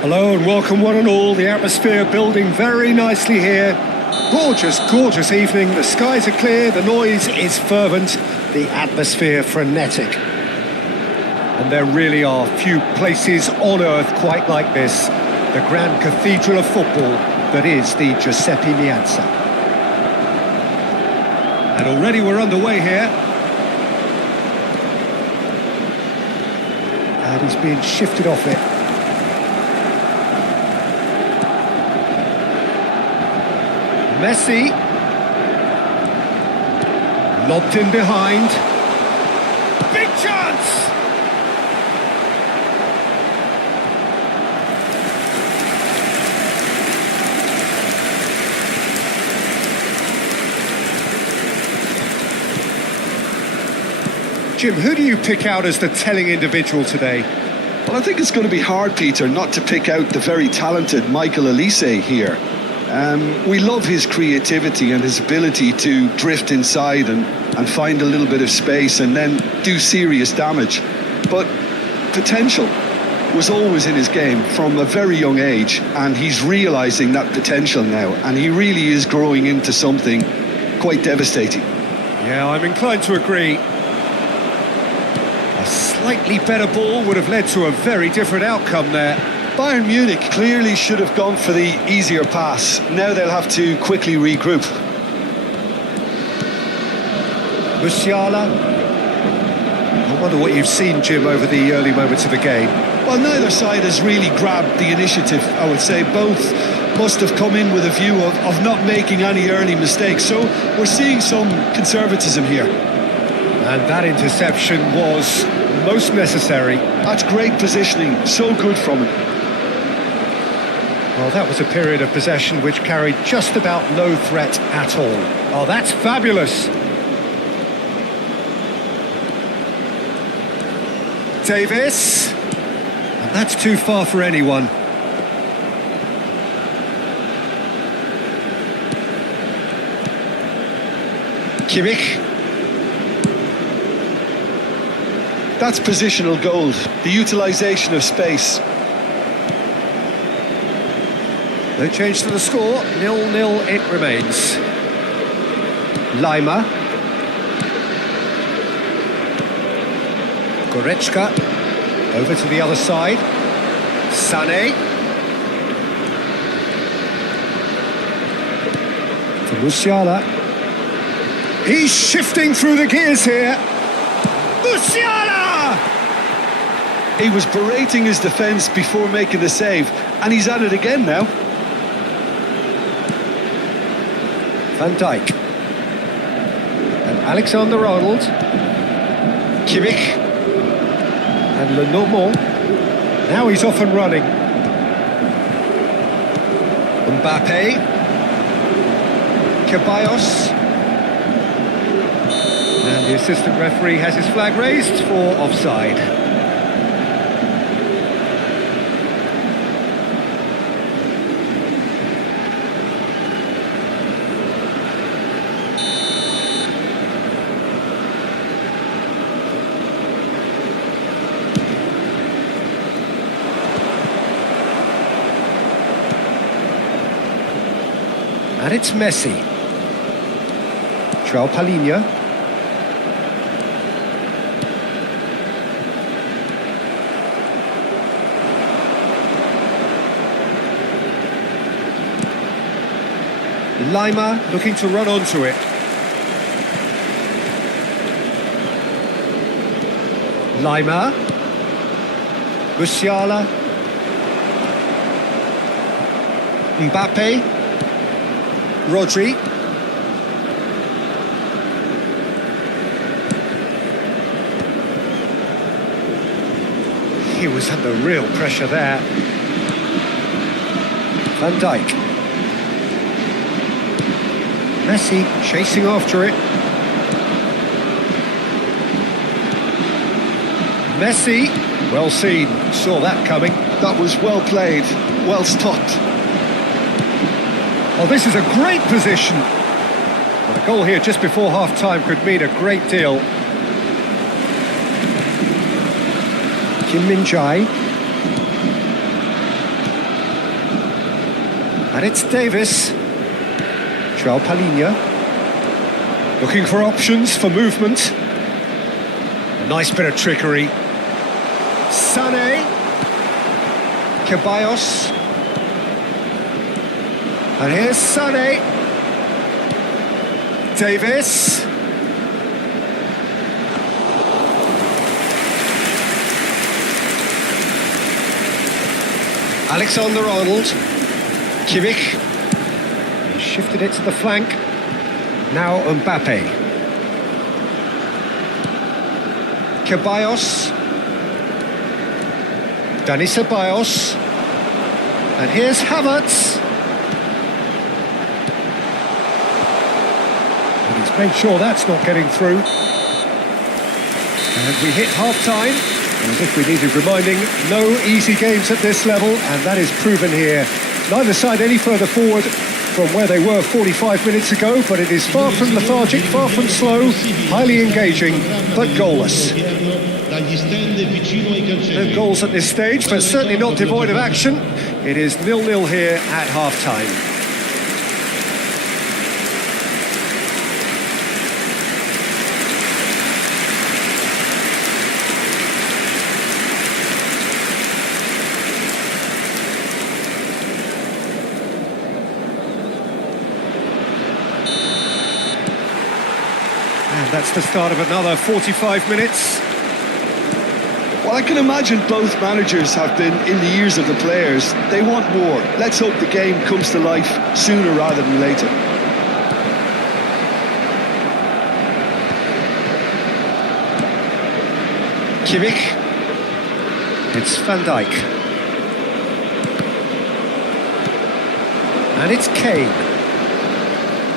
Hello and welcome one and all. The atmosphere building very nicely here. Gorgeous, gorgeous evening. The skies are clear, the noise is fervent, the atmosphere frenetic. And there really are few places on earth quite like this. The grand cathedral of football that is the Giuseppe Meazza. And already we're underway here. And he's being shifted off it. Messi, lobbed in behind, big chance! Jim, who do you pick out as the telling individual today? Well, I think it's going to be hard, Peter, not to pick out the very talented Michael Elise here. We love his creativity and his ability to drift inside and find a little bit of space and then do serious damage. But potential was always in his game from a very young age, and he's realising that potential now, and he really is growing into something quite devastating. Yeah, I'm inclined to agree. A slightly better ball would have led to a very different outcome there. Bayern Munich clearly should have gone for the easier pass. Now they'll have to quickly regroup. Musiala. I wonder what you've seen, Jim, over the early moments of the game. Well, neither side has really grabbed the initiative, I would say. Both must have come in with a view of not making any early mistakes. So we're seeing some conservatism here. And that interception was most necessary. That's great positioning, so good from him. Well, that was a period of possession which carried just about no threat at all. Oh, that's fabulous! Davis. And that's too far for anyone. Kimmich. That's positional gold, the utilisation of space. No change to the score, 0-0 it remains. Lima. Goretzka, over to the other side. Sané. To Musiala. He's shifting through the gears here. Musiala! He was berating his defence before making the save, and he's at it again now. Van Dijk and Alexander-Arnold, Kimmich and Lenormand. Now he's off and running. Mbappe, Ceballos, and the assistant referee has his flag raised for offside. And it's Messi. João Palhinha. Lima looking to run onto it. Lima. Musiala. Mbappe. Rodri. He was under real pressure there. Van Dijk. Messi chasing after it. Messi, well seen, saw that coming. That was well played, well stopped. Oh, this is a great position. Well, a goal here just before half-time could mean a great deal. Kim Min-jae. And it's Davis. João Palhinha. Looking for options for movement. A nice bit of trickery. Sané. Ceballos. And here's Sané. Davis. Alexander-Arnold. Kimmich. He shifted it to the flank. Now Mbappe. Ceballos. Dani Ceballos. And here's Havertz. And he's made sure that's not getting through. And we hit half-time. As if we needed reminding, no easy games at this level, and that is proven here. Neither side any further forward from where they were 45 minutes ago, but it is far from lethargic, far from slow, highly engaging, but goalless. No goals at this stage, but certainly not devoid of action. It is 0-0 here at half-time. That's the start of another 45 minutes. Well, I can imagine both managers have been in the ears of the players. They want more. Let's hope the game comes to life sooner rather than later. Kimmich. It's Van Dijk. And it's Kane.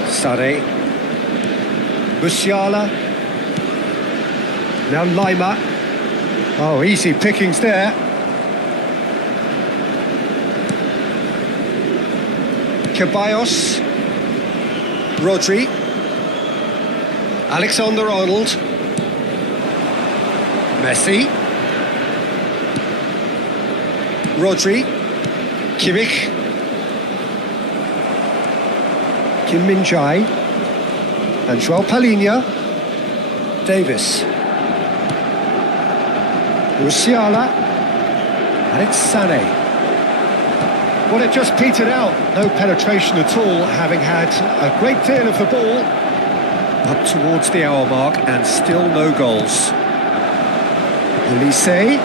Sané. Musiala. Now Lima. Oh, easy pickings there. Ceballos. Rodri. Alexander-Arnold. Messi. Rodri. Kimmich. Kim Min-jae. And João Palhinha. Davis. Musiala. And it's Sané. Well, it just petered out. No penetration at all, having had a great deal of the ball. Up towards the hour mark and still no goals. Elise.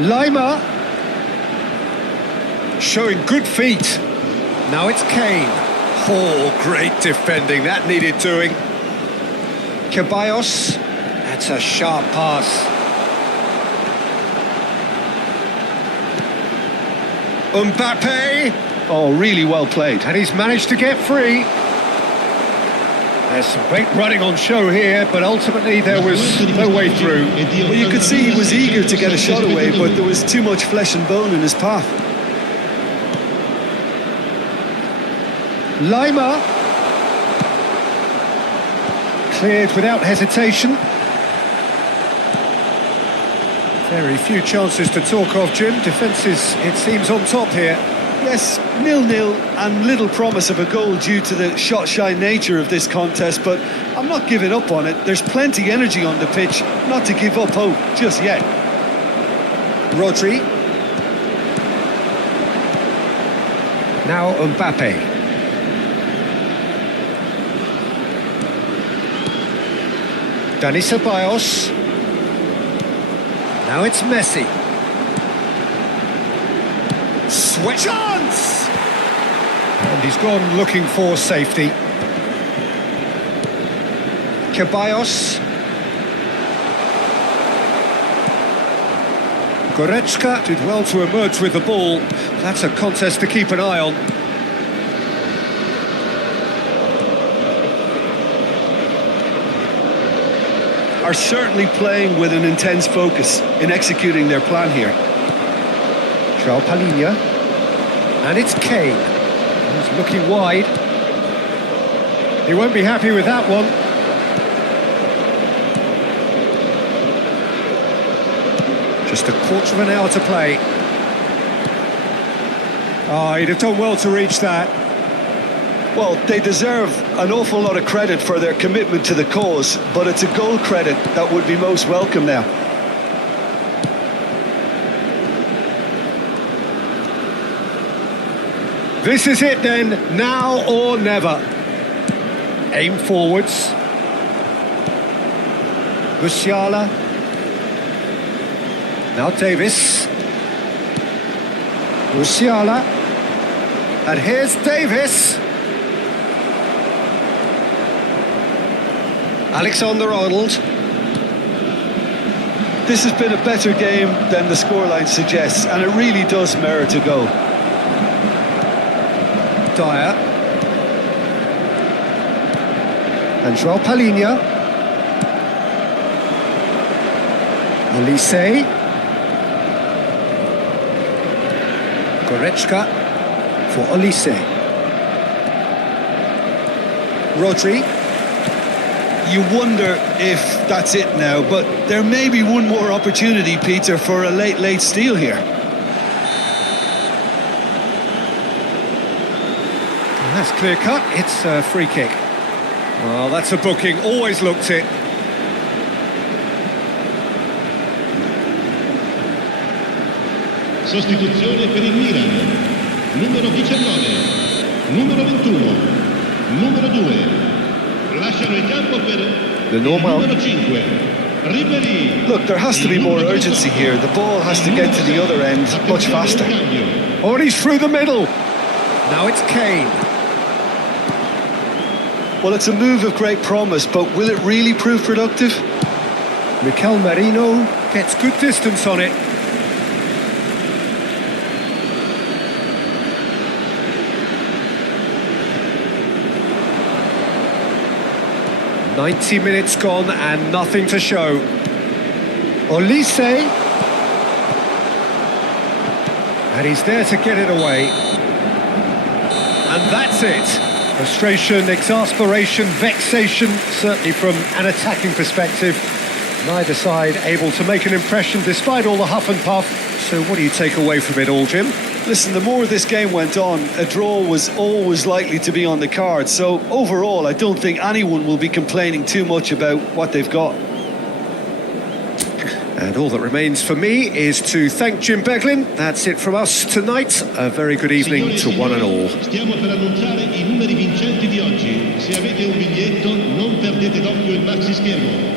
Lima. Showing good feet. Now it's Kane. Oh, great defending, that needed doing. Ceballos, that's a sharp pass. Mbappe. Oh, really well played. And he's managed to get free. There's some great running on show here, but ultimately there was no way through. Well, you could see he was eager to get a shot away, but there was too much flesh and bone in his path. Lima. Cleared without hesitation. Very few chances to talk of, Jim. Defence is, it seems, on top here. Yes, 0-0 and little promise of a goal due to the shot-shy nature of this contest, but I'm not giving up on it. There's plenty energy on the pitch, not to give up hope just yet. Rodri. Now Mbappe. Dani Ceballos. Now it's Messi. Sweat chance! And he's gone looking for safety. Ceballos. Goretzka did well to emerge with the ball. That's a contest to keep an eye on. Are certainly playing with an intense focus in executing their plan here. João Palhinha. And it's Kane. He's looking wide. He won't be happy with that one. Just a quarter of an hour to play. Oh, he'd have done well to reach that. Well, they deserve an awful lot of credit for their commitment to the cause, but it's a goal credit that would be most welcome now. This is it then, now or never. Aim forwards. Musiala. Now Davis. Musiala. And here's Davis. Alexander-Arnold. This has been a better game than the scoreline suggests, and it really does merit a goal. Dyer. And João Palhinha. Olise. Goretzka for Olise. Rodri. You wonder if that's it now, but there may be one more opportunity, Peter, for a late steal here. That's clear cut, it's a free kick. Well, that's a booking, always looked it. Sostituzione per il Milan. Numero 19, numero 21, numero 2. Lasciano il campo per il numero 5. Ribery. Look, there has to be more urgency here. The ball has to get to the other end much faster. Oh, and he's through the middle. Now it's Kane. Well, it's a move of great promise, but will it really prove productive? Mikel Merino gets good distance on it. "90 minutes gone and nothing to show." Olise. And he's there to get it away. And that's it. Frustration, exasperation, vexation, certainly from an attacking perspective. Neither side able to make an impression despite all the huff and puff. So what do you take away from it all, Jim? Listen, the more this game went on, a draw was always likely to be on the card. So overall, I don't think anyone will be complaining too much about what they've got. And all that remains for me is to thank Jim Beglin. That's it from us tonight. A very good evening to one and all. Stiamo per annunciare i numeri vincenti di oggi. Se avete un biglietto, non perdete d'occhio il maxi schermo.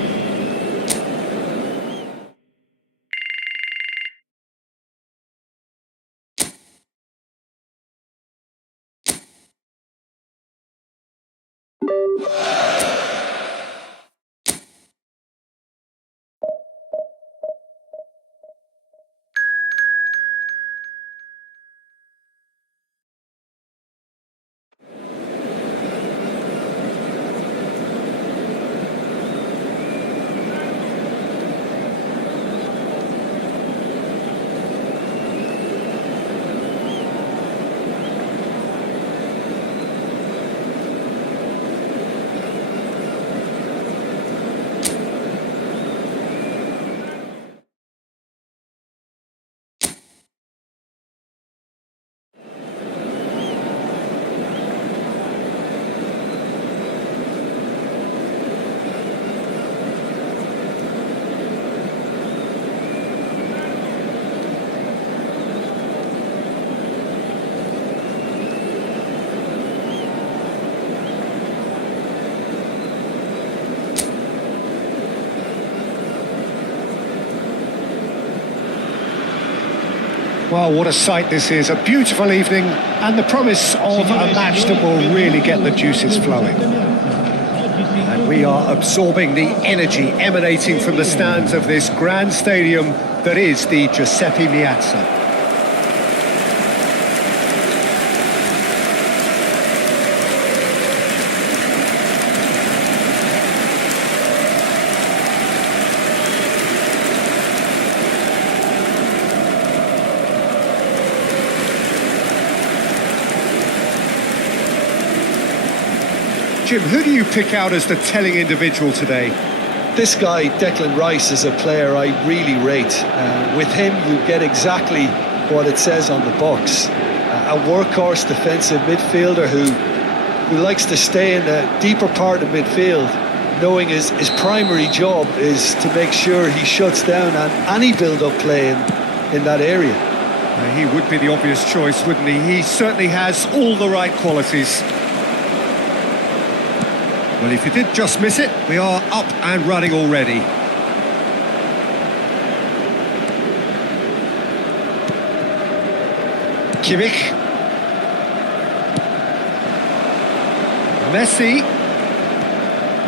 Well, what a sight this is. A beautiful evening and the promise of a match that will really get the juices flowing. And we are absorbing the energy emanating from the stands of this grand stadium that is the Giuseppe Meazza. Jim, who do you pick out as the telling individual today? This guy, Declan Rice, is a player I really rate. With him, you get exactly what it says on the box. a workhorse defensive midfielder who likes to stay in the deeper part of midfield, knowing his primary job is to make sure he shuts down any build-up play in that area. He would be the obvious choice, wouldn't he? He certainly has all the right qualities. Well, if you did just miss it, we are up and running already. Kimmich. Messi.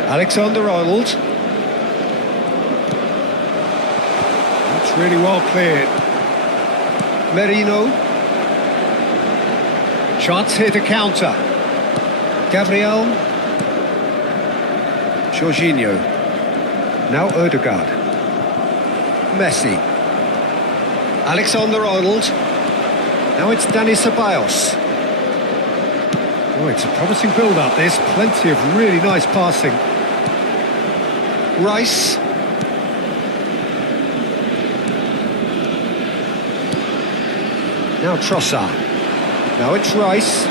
Alexander-Arnold. That's really well cleared. Merino. Chance here to counter. Gabriel. Jorginho. Now Ødegaard. Messi. Alexander-Arnold. Now it's Dani Ceballos. Oh, it's a promising build-up, this. Plenty of really nice passing. Rice. Now Trossard. Now it's Rice.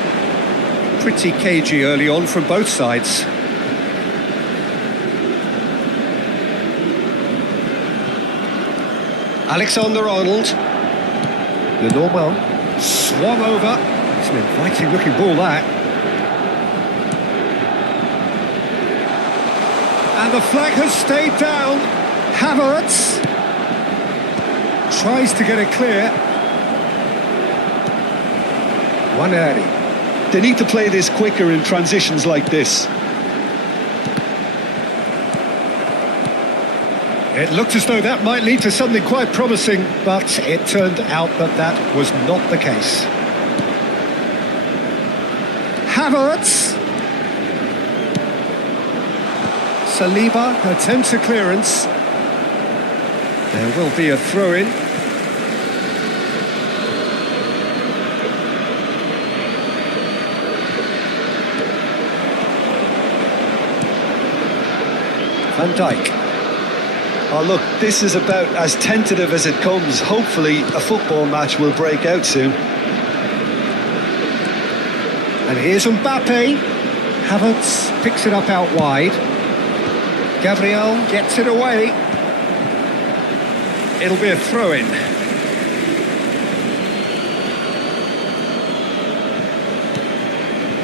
Pretty cagey early on from both sides. Alexander-Arnold. The Normal. Swung over. It's an inviting looking ball, that. And the flag has stayed down. Havertz tries to get it clear. One early. They need to play this quicker in transitions like this. It looked as though that might lead to something quite promising, but it turned out that that was not the case. Havertz. Saliba attempts a clearance. There will be a throw-in. Van Dijk. Oh, look, this is about as tentative as it comes. Hopefully, a football match will break out soon. And here's Mbappe. Havertz picks it up out wide. Gabriel gets it away. It'll be a throw-in.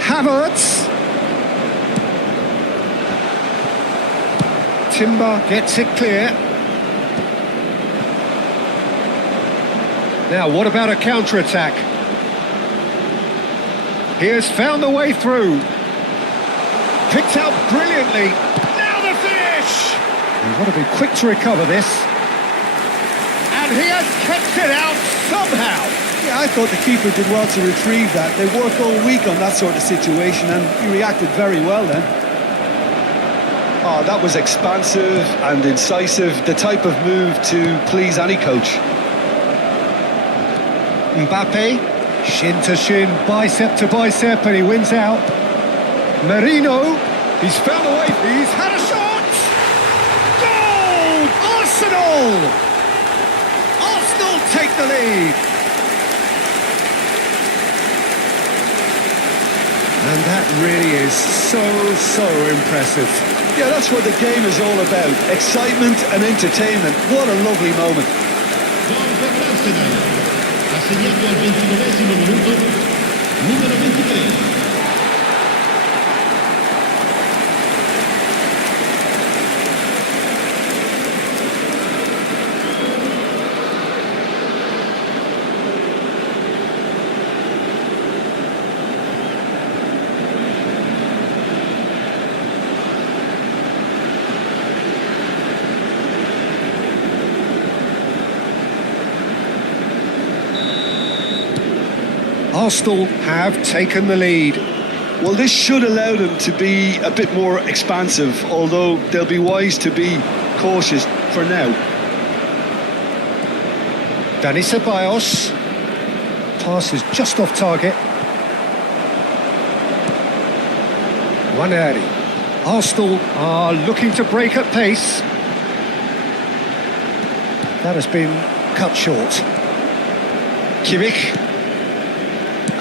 Havertz. Timber gets it clear. Now, what about a counter-attack? He has found a way through. Picked out brilliantly. Now the finish! You've got to be quick to recover this. And he has kept it out somehow. Yeah, I thought the keeper did well to retrieve that. They work all week on that sort of situation, and he reacted very well then. Oh, that was expansive and incisive, the type of move to please any coach. Mbappe, shin to shin, bicep to bicep, and he wins out. Merino, he's found a way, he's had a shot! Goal! Arsenal! Arsenal take the lead! And that really is so impressive. Yeah, that's what the game is all about. Excitement and entertainment. What a lovely moment. Gol per l'Arsenal. Assegnato al 29esimo minuto, numero 23. Arsenal have taken the lead. Well, this should allow them to be a bit more expansive, although they'll be wise to be cautious for now. Dani Ceballos. Pass is just off target. One early. Arsenal are looking to break at pace. That has been cut short. Kimmich.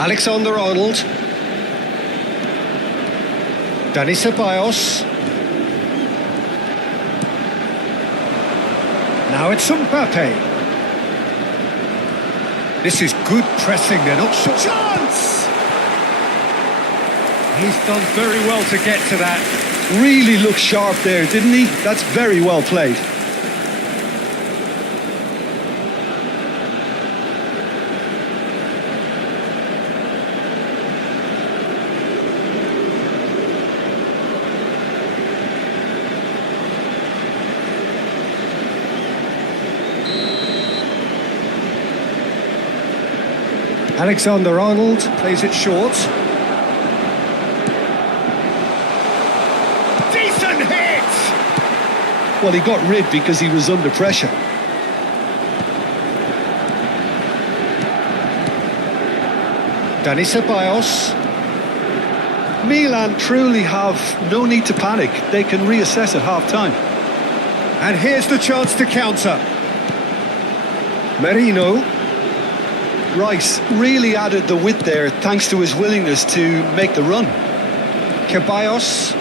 Alexander-Arnold. Dani Ceballos. Now it's Mbappe. This is good pressing, they're not sure. Chance! He's done very well to get to that. Really looked sharp there, didn't he? That's very well played. Alexander-Arnold plays it short. Decent hit! Well, he got rid because he was under pressure. Dani Ceballos. Milan truly have no need to panic. They can reassess at half-time. And here's the chance to counter. Merino. Rice really added the width there thanks to his willingness to make the run. Ceballos.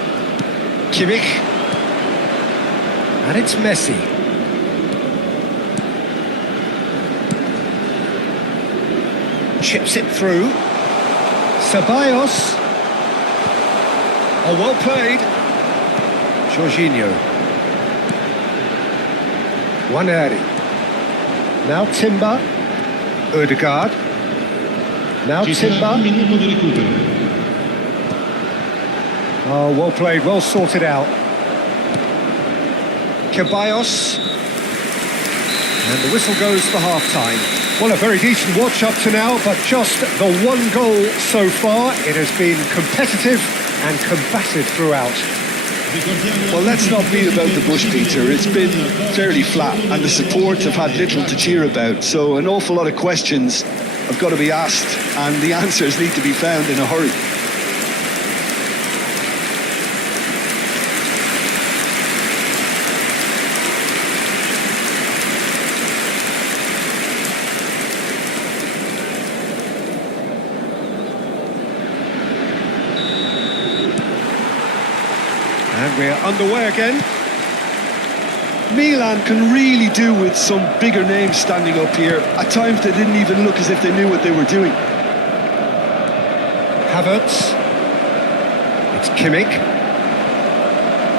Kimmich. And it's Messi. Chips it through. Ceballos. Oh, well played. Jorginho. Waneri. Now Timber. Ødegaard. Now Ci sarà Timber. un minuto di recupero. Oh, well played, well sorted out. Ceballos. And the whistle goes for half-time. Well, a very decent watch up to now, but just the one goal so far. It has been competitive and combative throughout. Well, let's not beat about the bush, Peter. It's been fairly flat and the support have had little to cheer about. So an awful lot of questions have got to be asked and the answers need to be found in a hurry. And we're underway again. Milan can really do with some bigger names standing up here. At times they didn't even look as if they knew what they were doing. Havertz. It's Kimmich.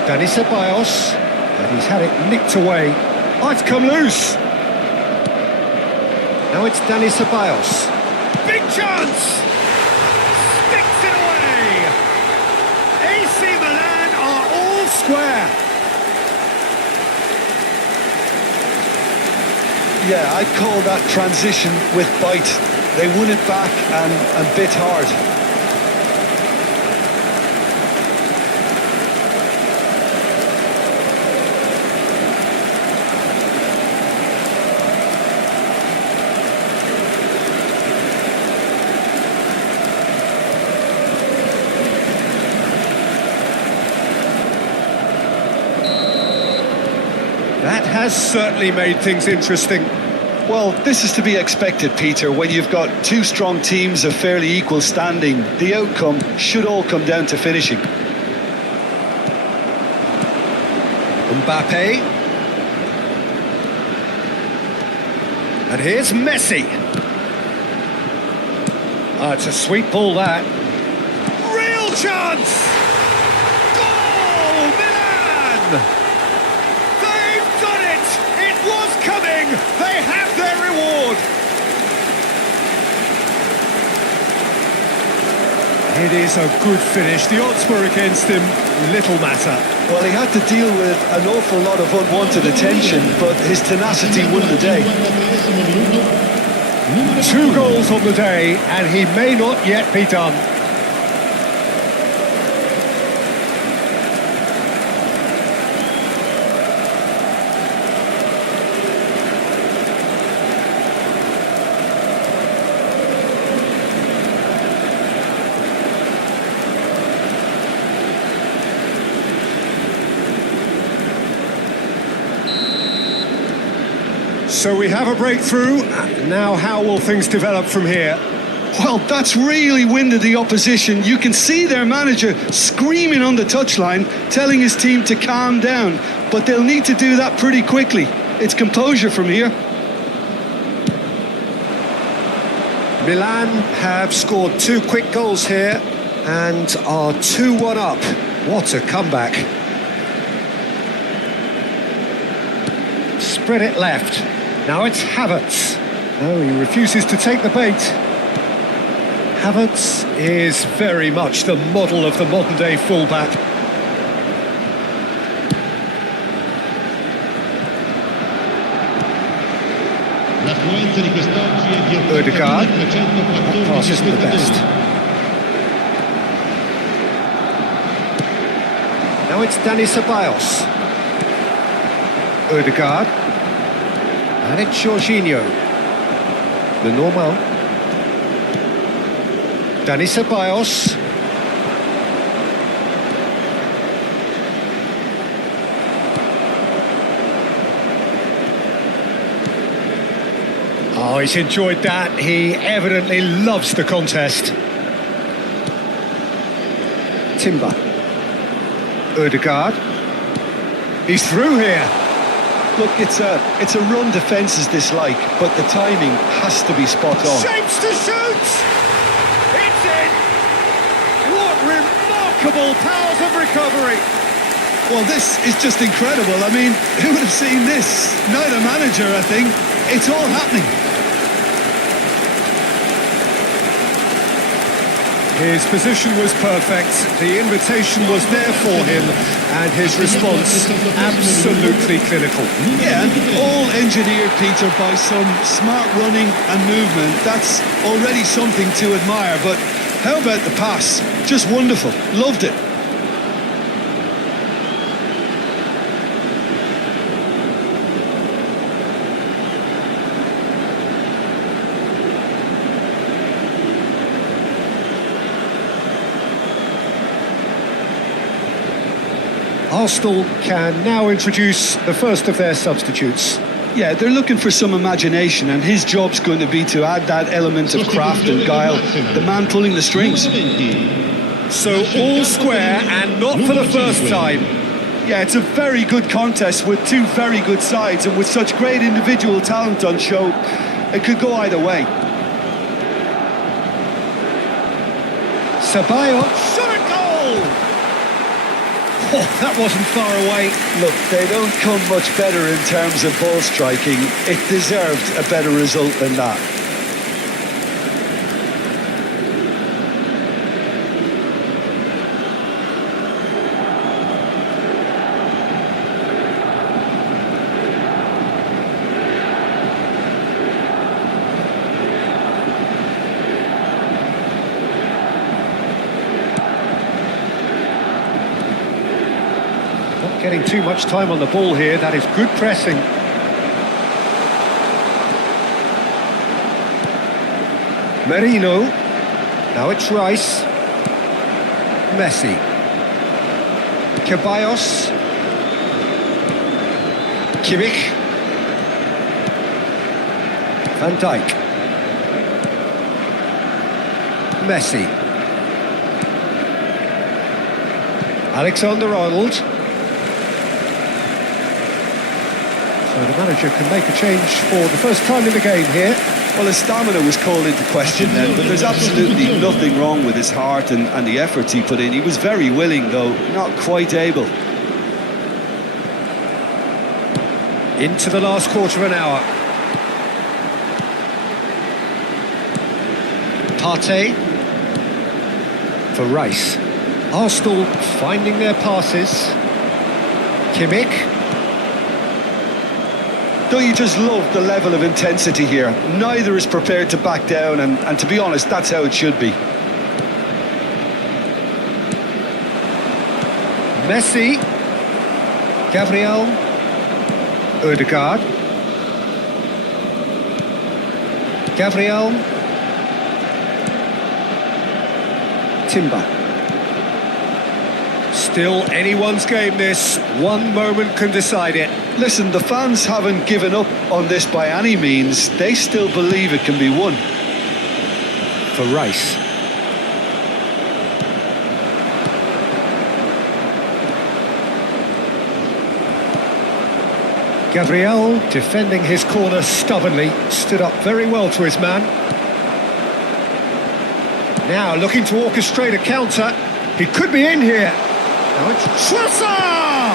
Dani Ceballos. And he's had it nicked away. Oh, it's come loose. Now it's Dani Ceballos. Big chance! Sticks it away! AC Milan are all square. Yeah, I'd call that transition with bite. They won it back and bit hard. That has certainly made things interesting. Well, this is to be expected, Peter. When you've got two strong teams of fairly equal standing, the outcome should all come down to finishing. Mbappe. And here's Messi. Oh, it's a sweet ball, that. Real chance! Goal, Milan! They've done it! It was coming! They have their reward! It is a good finish. The odds were against him. Little matter. Well, he had to deal with an awful lot of unwanted attention, but his tenacity won the day. 2 goals on the day, and he may not yet be done. So we have a breakthrough. Now how will things develop from here? Well, that's really winded the opposition. You can see their manager screaming on the touchline, telling his team to calm down. But they'll need to do that pretty quickly. It's composure from here. Milan have scored 2 quick goals here and are 2-1 up. What a comeback. Spread it left. Now it's Havertz. No, he refuses to take the bait. Havertz is very much the model of the modern-day fullback. L'affluenza di quest'oggi è di Ødegaard. 8.314 Pass isn't the best. spettatori. Now it's Dani Ceballos. Ødegaard. And it's Jorginho. The normal. Dani Ceballos. Oh, he's enjoyed that. He evidently loves the contest. Timber. Ødegaard. He's through here. Look, it's a run defences dislike, but the timing has to be spot on. Shapes to shoot! It's in! What remarkable powers of recovery! Well, this is just incredible. I mean, who would have seen this? Neither manager, I think. It's all happening. His position was perfect, the invitation was there for him, and his response absolutely clinical. Yeah, and all engineered, Peter, by some smart running and movement. That's already something to admire, but how about the pass? Just wonderful. Loved it. Arsenal can now introduce the first of their substitutes. Yeah, they're looking for some imagination, and his job's going to be to add that element of craft and guile, the man pulling the strings. So all square and not for the first time. Yeah, it's a very good contest with 2 very good sides, and with such great individual talent on show, it could go either way. Ceballos, shot a goal! Oh, that wasn't far away. Look, they don't come much better in terms of ball striking. It deserved a better result than that. Not getting too much time on the ball here. That is good pressing. Merino. Now it's Rice. Messi. Ceballos. Kimmich. Van Dijk. Messi. Alexander-Arnold. So the manager can make a change for the first time in the game here. Well, his stamina was called into question then, but there's absolutely nothing wrong with his heart and the efforts he put in. He was very willing, though, not quite able. Into the last quarter of an hour. Partey for Rice. Arsenal finding their passes. Kimmich. Don't you just love the level of intensity here? Neither is prepared to back down, and to be honest, that's how it should be. Messi. Gabriel. Ødegaard. Gabriel. Timber. Still anyone's game this. One moment can decide it. Listen, the fans haven't given up on this by any means. They still believe it can be won. for race. Gabriel, defending his corner stubbornly, stood up very well to his man. Now looking to orchestrate a counter. He could be in here. Now it's Schwarzer!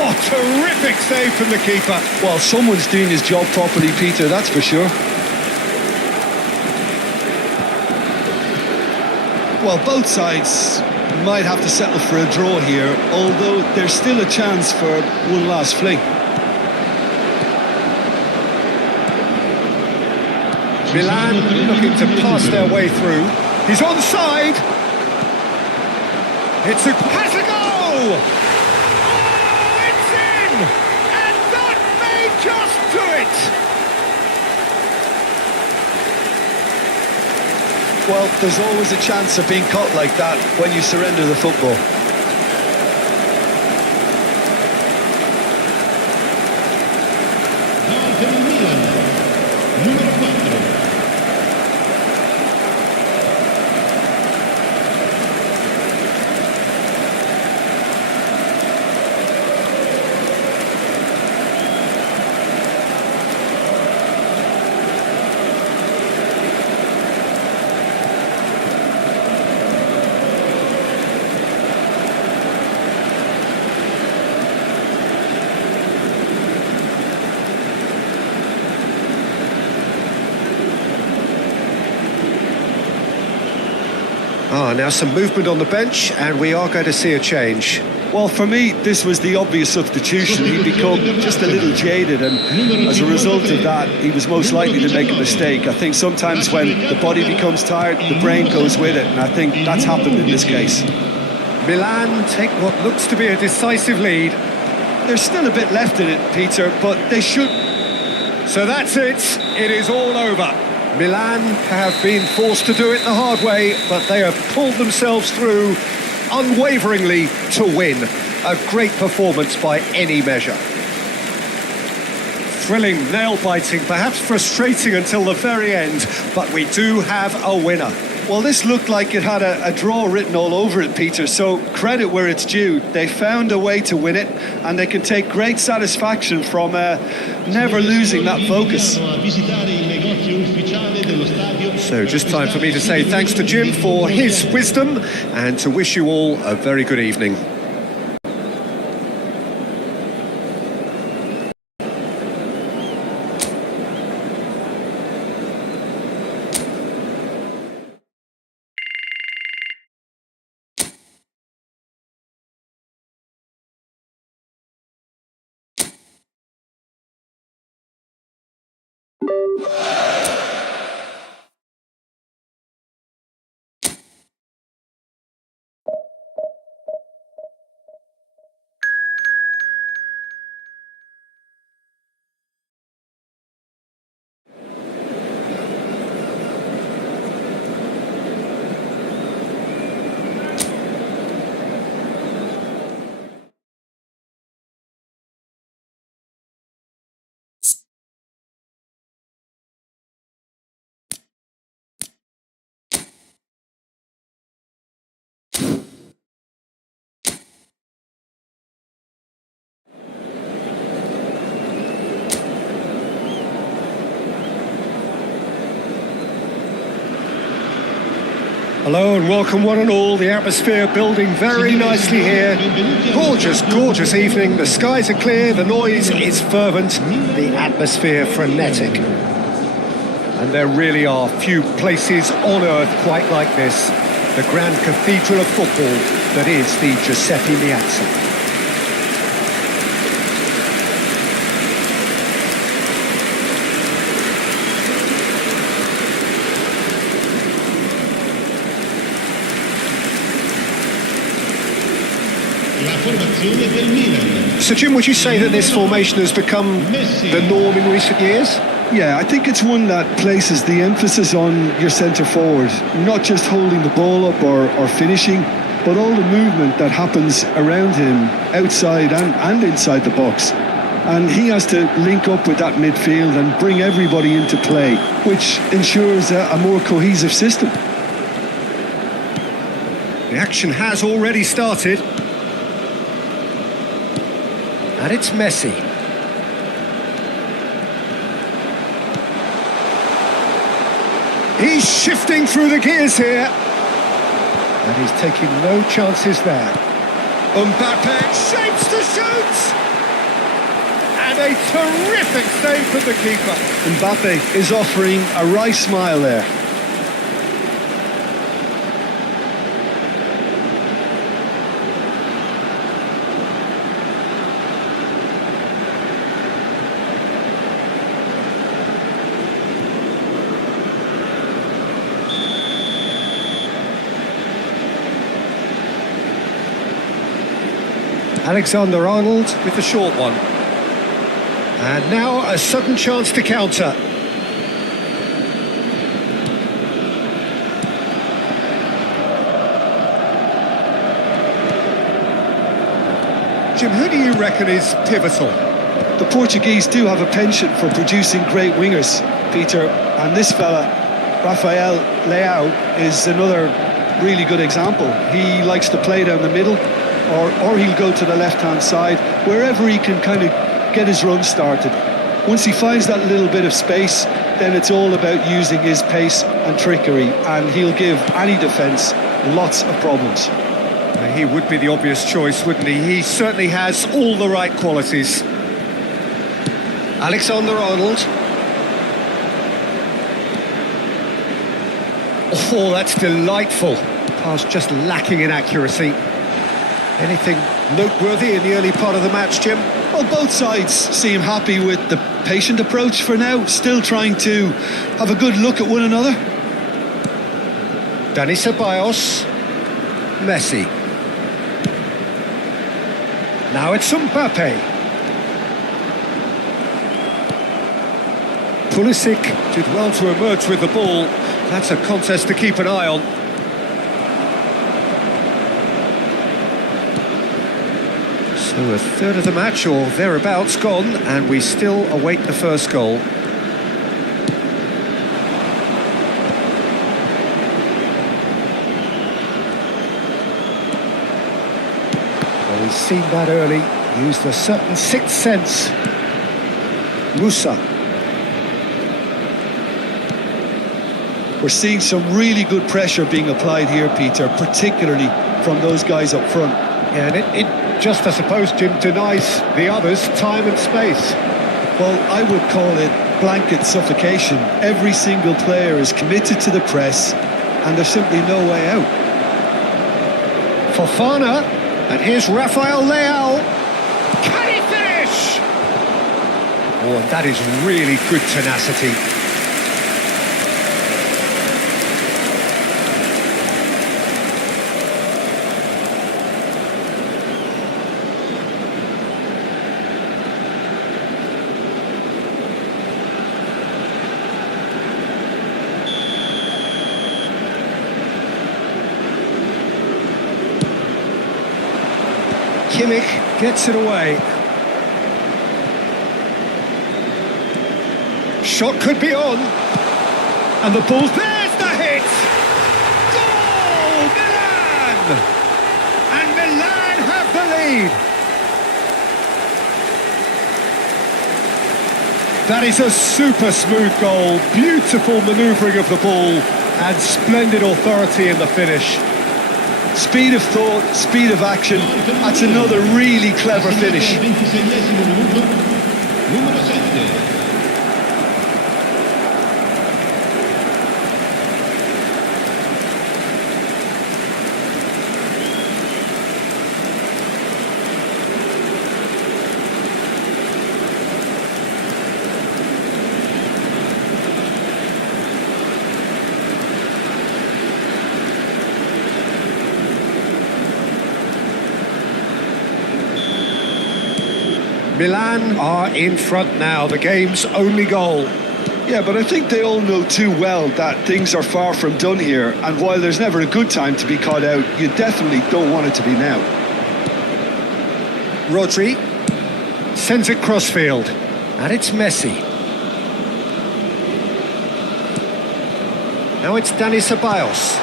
Oh, terrific save from the keeper. Well, someone's doing his job properly, Peter, that's for sure. Well, both sides might have to settle for a draw here, although there's still a chance for one last fling. Milan looking to pass their way through. He's onside. It's has a goal! Oh, it's in! And that may just do it! Well, there's always a chance of being caught like that when you surrender the football. Per il Milan, numero 4. Now some movement on the bench, and we are going to see a change. Well, for me, this was the obvious substitution. He'd become just a little jaded, and as a result of that, he was most likely to make a mistake. I think sometimes when the body becomes tired, the brain goes with it, and I think that's happened in this case. Milan take what looks to be a decisive lead. There's still a bit left in it, Peter, but they should... So that's it. It is all over. Milan have been forced to do it the hard way, but they have pulled themselves through unwaveringly to win. A great performance by any measure. Thrilling, nail-biting, perhaps frustrating until the very end, but we do have a winner. Well, this looked like it had a draw written all over it, Peter, so credit where it's due. They found a way to win it, and they can take great satisfaction from never losing that focus. So just time for me to say thanks to Jim for his wisdom and to wish you all a very good evening. Hello and welcome one and all. The atmosphere building very nicely here. Gorgeous, gorgeous evening. The skies are clear, the noise is fervent, the atmosphere frenetic. And there really are few places on earth quite like this. The grand cathedral of football that is the Giuseppe Meazza. So Jim, would you say that this formation has become the norm in recent years? Yeah, I think it's one that places the emphasis on your centre forward, not just holding the ball up or finishing, but all the movement that happens around him, outside and inside the box. and he has to link up with that midfield and bring everybody into play, which ensures a more cohesive system. The action has already started. And it's Messi. He's shifting through the gears here. And he's taking no chances there. Mbappe shapes to shoot! And a terrific save from the keeper. Mbappe is offering a wry smile there. Alexander-Arnold with the short one. And now a sudden chance to counter. Jim, who do you reckon is pivotal? The Portuguese do have a penchant for producing great wingers, Peter, and this fella, Rafael Leao, is another really good example. He likes to play down the middle, or he'll go to the left-hand side, wherever he can kind of get his run started. Once he finds that little bit of space, then it's all about using his pace and trickery, and he'll give any defence lots of problems. He would be the obvious choice, wouldn't he? He certainly has all the right qualities. Alexander-Arnold. Oh, that's delightful. Pass just lacking in accuracy. Anything noteworthy in the early part of the match, Jim? Well, both sides seem happy with the patient approach for now, still trying to have a good look at one another. Dani Ceballos. Messi. Now it's Mbappe. Pulisic did well to emerge with the ball. That's a contest to keep an eye on. So a third of the match or thereabouts gone, and we still await the first goal. Well, we've seen that early, used a certain sixth sense. Musa. We're seeing some really good pressure being applied here, Peter, particularly from those guys up front. Yeah, and it just, I suppose, Jim, denies the others time and space. Well, I would call it blanket suffocation. Every single player is committed to the press, and there's simply no way out. Fofana, and here's Rafael Leao. Can he finish? Oh, and that is really good tenacity. Kimmich gets it away. Shot could be on. And the ball, there's the hit! Goal! Milan! And Milan have the lead. That is a super smooth goal. Beautiful manoeuvring of the ball and splendid authority in the finish. Speed of thought, speed of action. That's another really clever finish. Milan are in front now, the game's only goal. Yeah, but I think they all know too well that things are far from done here, and while there's never a good time to be caught out, you definitely don't want it to be now. Rodri, Sends it crossfield. And it's Messi. Now it's Dani Ceballos.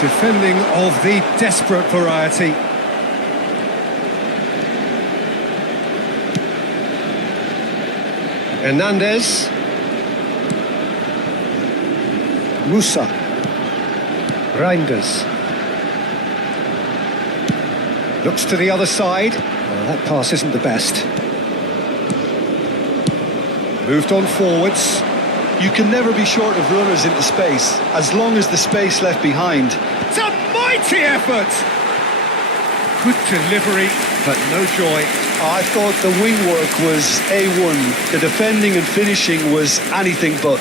Defending of the desperate variety. Hernandez. Musa. Reinders. Looks to the other side. Well, that pass isn't the best. Moved on forwards. You can never be short of runners into space, as long as the space left behind. It's a mighty effort! Good delivery, but no joy. I thought the wing work was A1. The defending and finishing was anything but.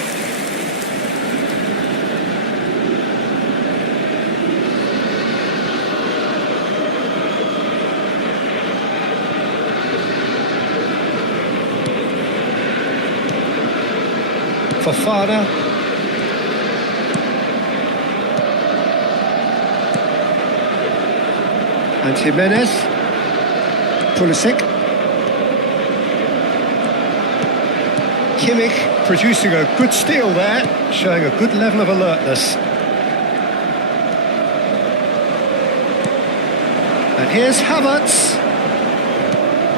Fofana. And Jimenez. Pulisic. Kimmich producing a good steal there, showing a good level of alertness. And here's Havertz.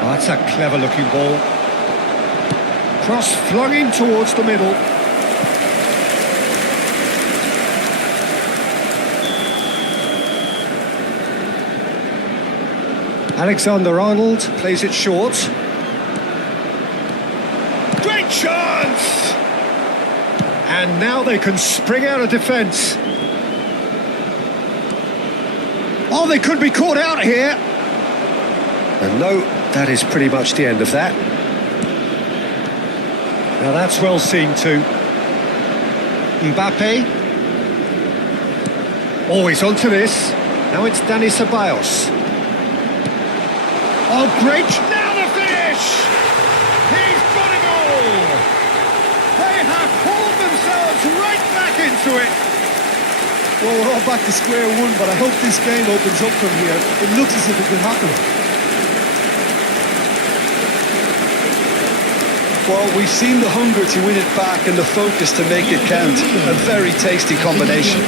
Oh, that's a clever looking ball. Cross flung in towards the middle. Alexander-Arnold plays it short. Great chance! And now they can spring out of defence. Oh, they could be caught out here. And no, that is pretty much the end of that. Now that's well seen too. Mbappe. Always onto this. Now it's Dani Ceballos. Oh, great! Now the finish! He's got it all! They have pulled themselves right back into it! Well, we're all back to square one, but I hope this game opens up from here. It looks as if it could happen. Well, we've seen the hunger to win it back and the focus to make it count. A very tasty combination.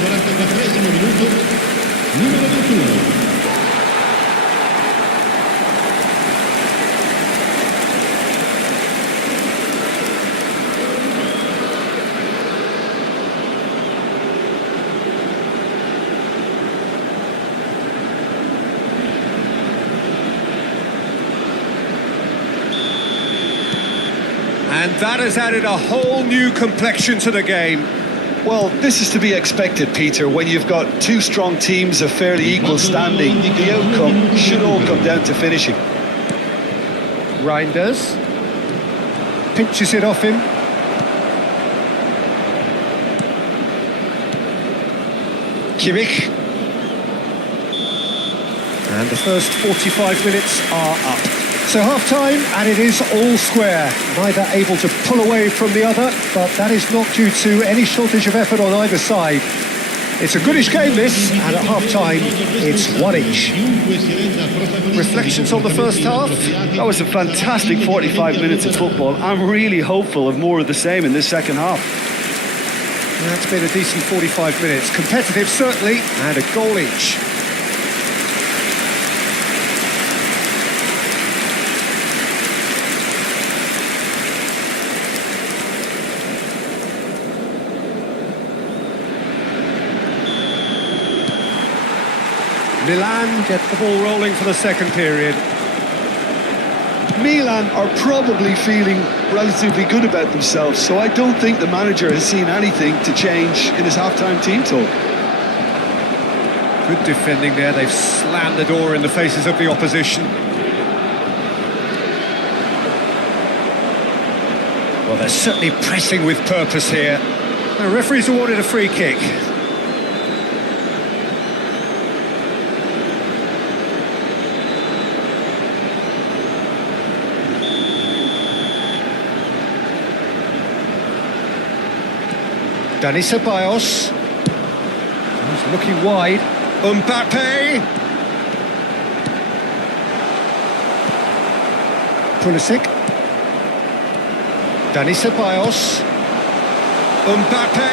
And that has added a whole new complexion to the game. Well, this is to be expected, Peter. When you've got two strong teams of fairly equal standing, the outcome should all come down to finishing. Reinders. Pinches it off him. Kimmich. And the first 45 minutes are up. So half-time, and it is all square. Neither able to pull away from the other, but that is not due to any shortage of effort on either side. It's a goodish game, this, and at half-time, it's one each. Reflections on the first half? That was a fantastic 45 minutes of football. I'm really hopeful of more of the same in this second half. That's been a decent 45 minutes. Competitive, certainly, and a goal each. Milan get the ball rolling for the second period. Milan are probably feeling relatively good about themselves, so I don't think the manager has seen anything to change in his half-time team talk. Good defending there, they've slammed the door in the faces of the opposition. Well, they're certainly pressing with purpose here. The referee's awarded a free kick. Dani Ceballos. He's looking wide. Mbappe. Pulisic. Dani Ceballos. Mbappe.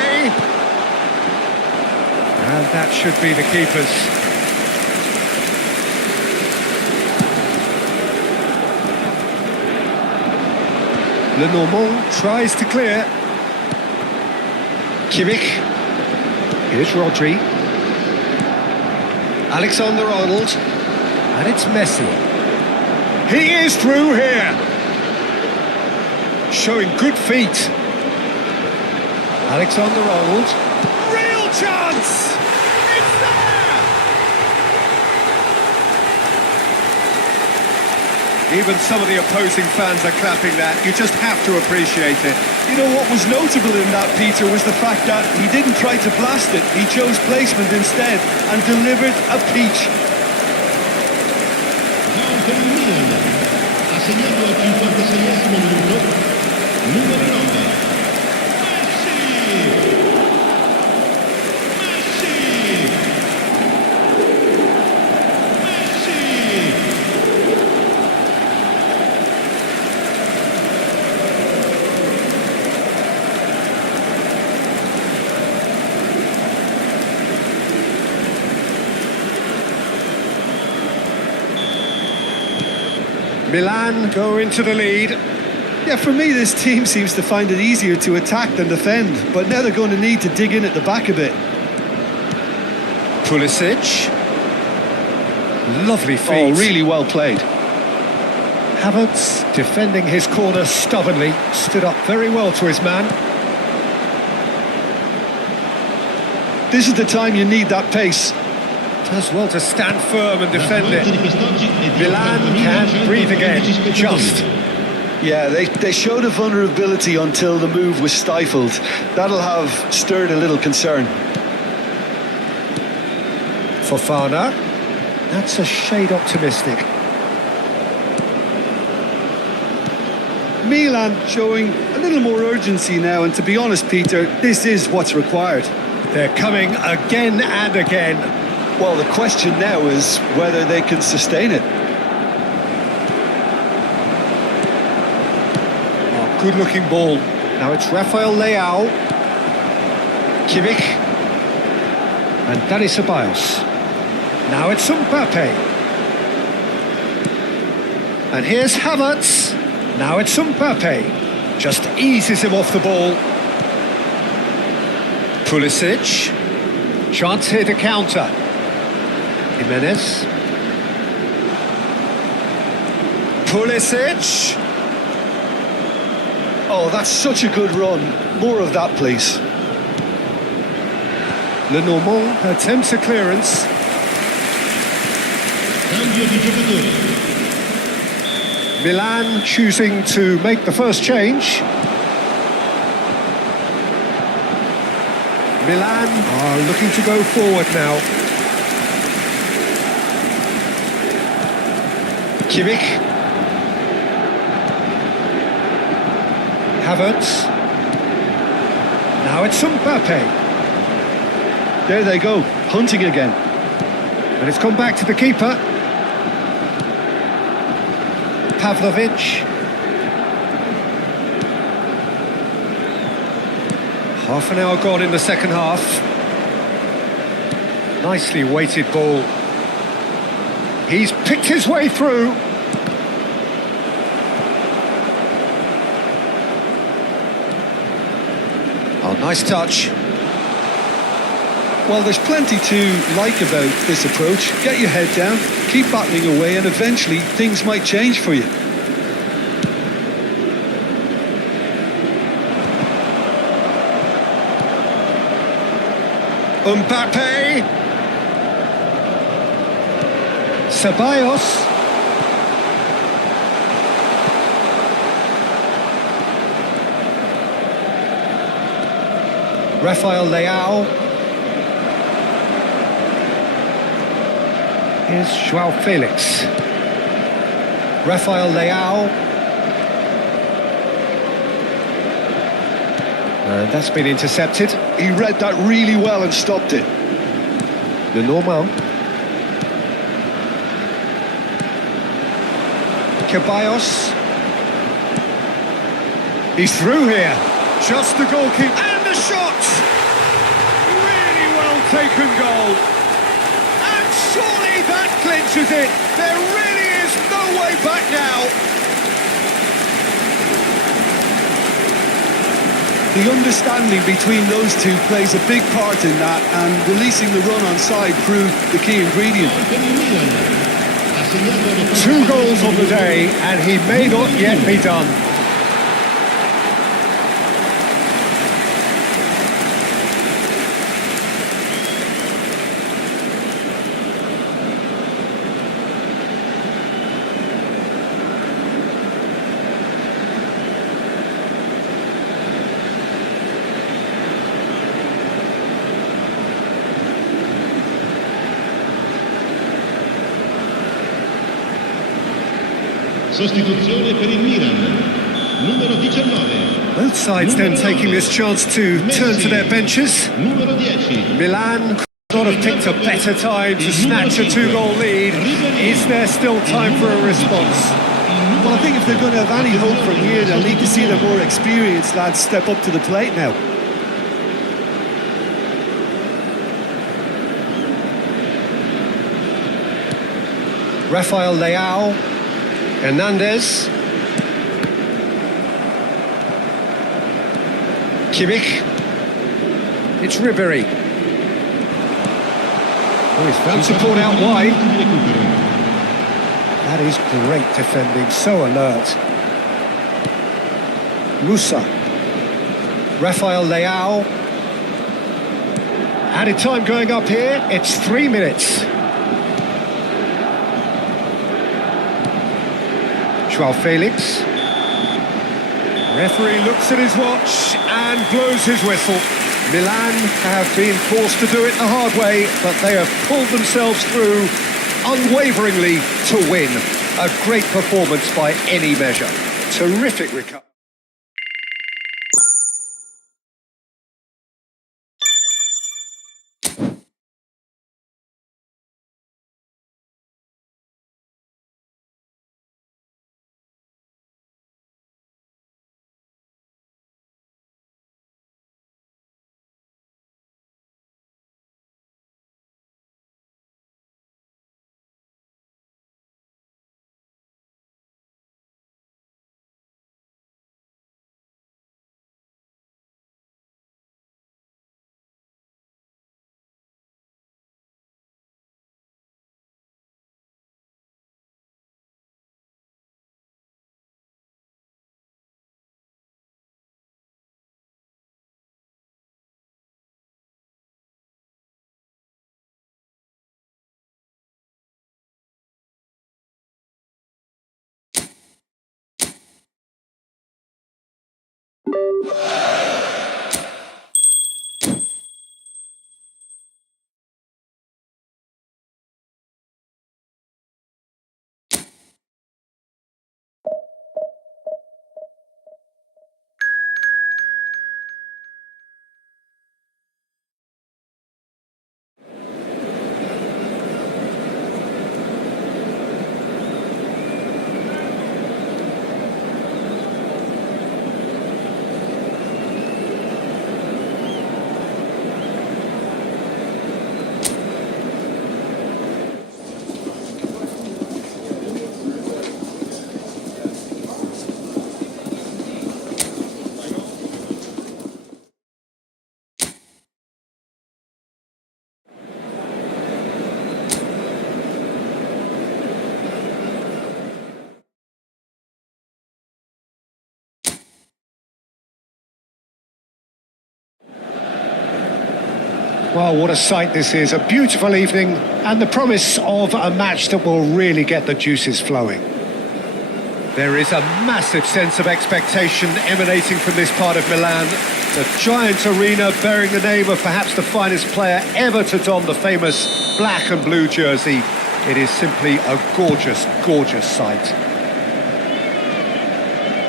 And that should be the keepers. Lenormand tries to clear. Kimmich. Here's Rodri. Alexander-Arnold. And it's Messi. He is through here. Showing good feet. Alexander-Arnold. Real chance! It's there! Even some of the opposing fans are clapping that. You just have to appreciate it. You know what was notable in that, Peter, was the fact that he didn't try to blast it. He chose placement instead and delivered a peach. Per il Milan, ha segnato al 56esimo minuto, numero 9. Messi! Messi! Messi! Milan go into the lead. Yeah, for me, this team seems to find it easier to attack than defend, but now they're going to need to dig in at the back a bit. Pulisic. Lovely feet. Oh, really well played. Havertz defending his corner stubbornly. Stood up very well to his man. This is the time you need that pace. Does well to stand firm and defend it. Milan can breathe again, just. Yeah, they showed a vulnerability until the move was stifled. That'll have stirred a little concern. Fofana. That's a shade optimistic. Milan showing a little more urgency now, and to be honest, Peter, this is what's required. They're coming again and again. Well, the question now is whether they can sustain it. Oh, good-looking ball. Now it's Rafael Leao. Kimmich. And Dani Ceballos. Now it's Mbappe. And here's Havertz. Now it's Mbappe. Just eases him off the ball. Pulisic. Chance here to counter. Jimenez. Pulisic. Oh, that's such a good run. More of that, please. Lenormand attempts a clearance. Cambio di giocatore. Milan choosing to make the first change. Milan are looking to go forward now. Kimmich. Havertz. Now it's Mbappe. There they go, hunting again. And it's gone back to the keeper. Pavlovic. Half an hour gone in the second half. Nicely weighted ball. He's picked his way through. Oh, nice touch. Well, there's plenty to like about this approach. Get your head down, keep battling away, and eventually things might change for you. Mbappe. Ceballos. Rafael Leao. Here's Joao Felix. Rafael Leao. And that's been intercepted. He read that really well and stopped it. Lenormand. Ceballos. He's through here. Just the goalkeeper. And the shot! Really well taken goal. And surely that clinches it. There really is no way back now. The understanding between those two plays a big part in that, and releasing the run on side proved the key ingredient. 2 goals on the day, and he may not yet be done. Sostituzione per il Milan, numero 19. Both sides then taking this chance to turn to their benches. Numero 10. Milan could not have picked a better time to snatch a 2-goal lead. Is there still time for a response? Well, I think if they're going to have any hope from here, they'll need to see the more experienced lads step up to the plate now. Rafael Leao. Hernandez. Kimmich. It's Ribery. Oh, he's found support out wide. That is great defending, so alert. Musa. Rafael Leao. Added time going up here, it's 3 minutes. Joao Felix. Referee looks at his watch and blows his whistle. Milan have been forced to do it the hard way, but they have pulled themselves through unwaveringly to win. A great performance by any measure. Terrific recovery. Well, what a sight this is. A beautiful evening and the promise of a match that will really get the juices flowing. There is a massive sense of expectation emanating from this part of Milan. The giant arena bearing the name of perhaps the finest player ever to don the famous black and blue jersey. It is simply a gorgeous, gorgeous sight.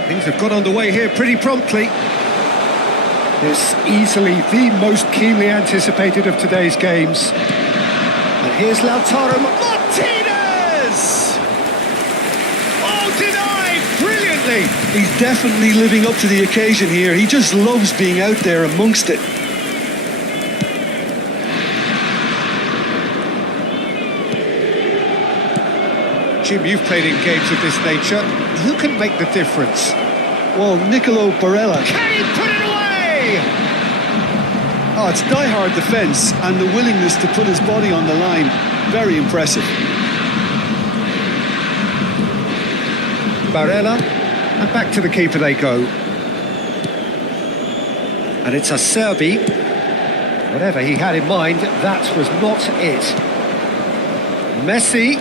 Things have got underway here pretty promptly. It's easily the most keenly anticipated of today's games. And here's Lautaro Martinez! Oh, denied brilliantly! He's definitely living up to the occasion here. He just loves being out there amongst it. Jim, you've played in games of this nature. Who can make the difference? Well, Nicolo Barella. Can he put it away? Oh, it's die-hard defence and the willingness to put his body on the line. Very impressive. Barella, and back to the keeper they go. And it's a Serbi. Whatever he had in mind, that was not it. Messi.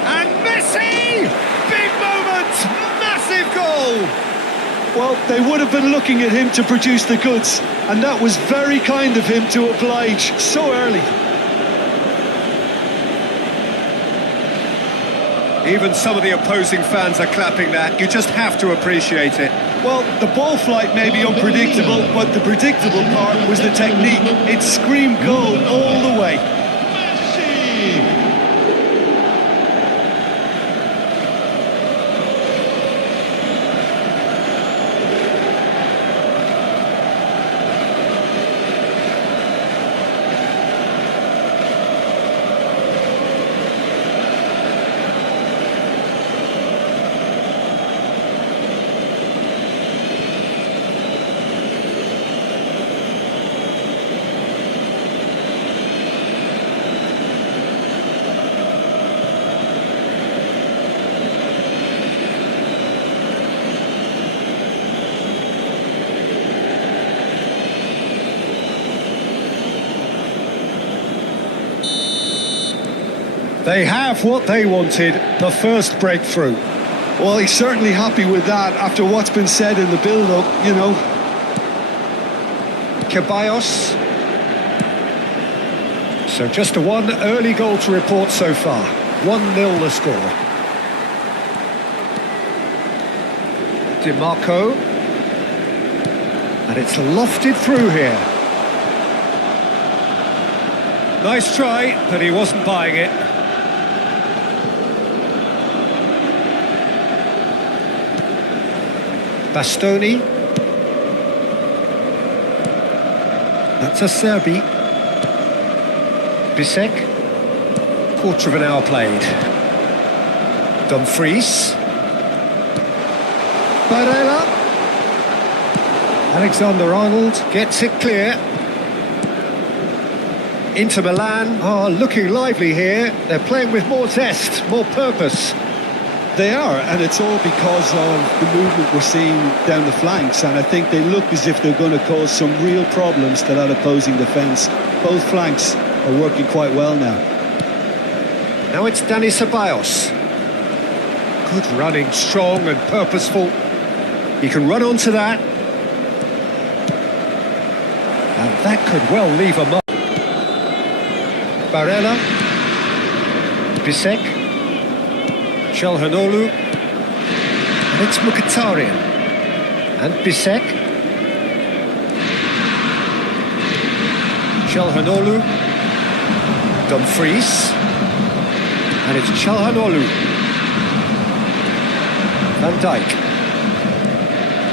And Messi! Big moment! Massive goal! Well, they would have been looking at him to produce the goods, and that was very kind of him to oblige so early. Even some of the opposing fans are clapping that. You just have to appreciate it. Well, the ball flight may be unpredictable, but the predictable part was the technique. It screamed goal all the way. Messi! They have what they wanted, the first breakthrough. Well, he's certainly happy with that after what's been said in the build-up, you know. Ceballos. So just a one early goal to report so far. 1-0 the score. DiMarco. And it's lofted through here. Nice try, but he wasn't buying it. Bastoni. That's a Serbi. Bisek. Quarter of an hour played. Dumfries. Barella. Alexander-Arnold gets it clear. Inter Milan are looking lively here. They're playing with more zest, more purpose. They are, and it's all because of the movement we're seeing down the flanks, and I think they look as if they're going to cause some real problems to that opposing defence. Both flanks are working quite well now. Now it's Dani Ceballos. Good running, strong and purposeful. He can run onto that. And that could well leave a mark. Barella. Bisek. Çalhanoğlu, and it's Mkhitaryan, and Bisek, Çalhanoğlu, Dumfries, and it's Çalhanoğlu, Van Dijk,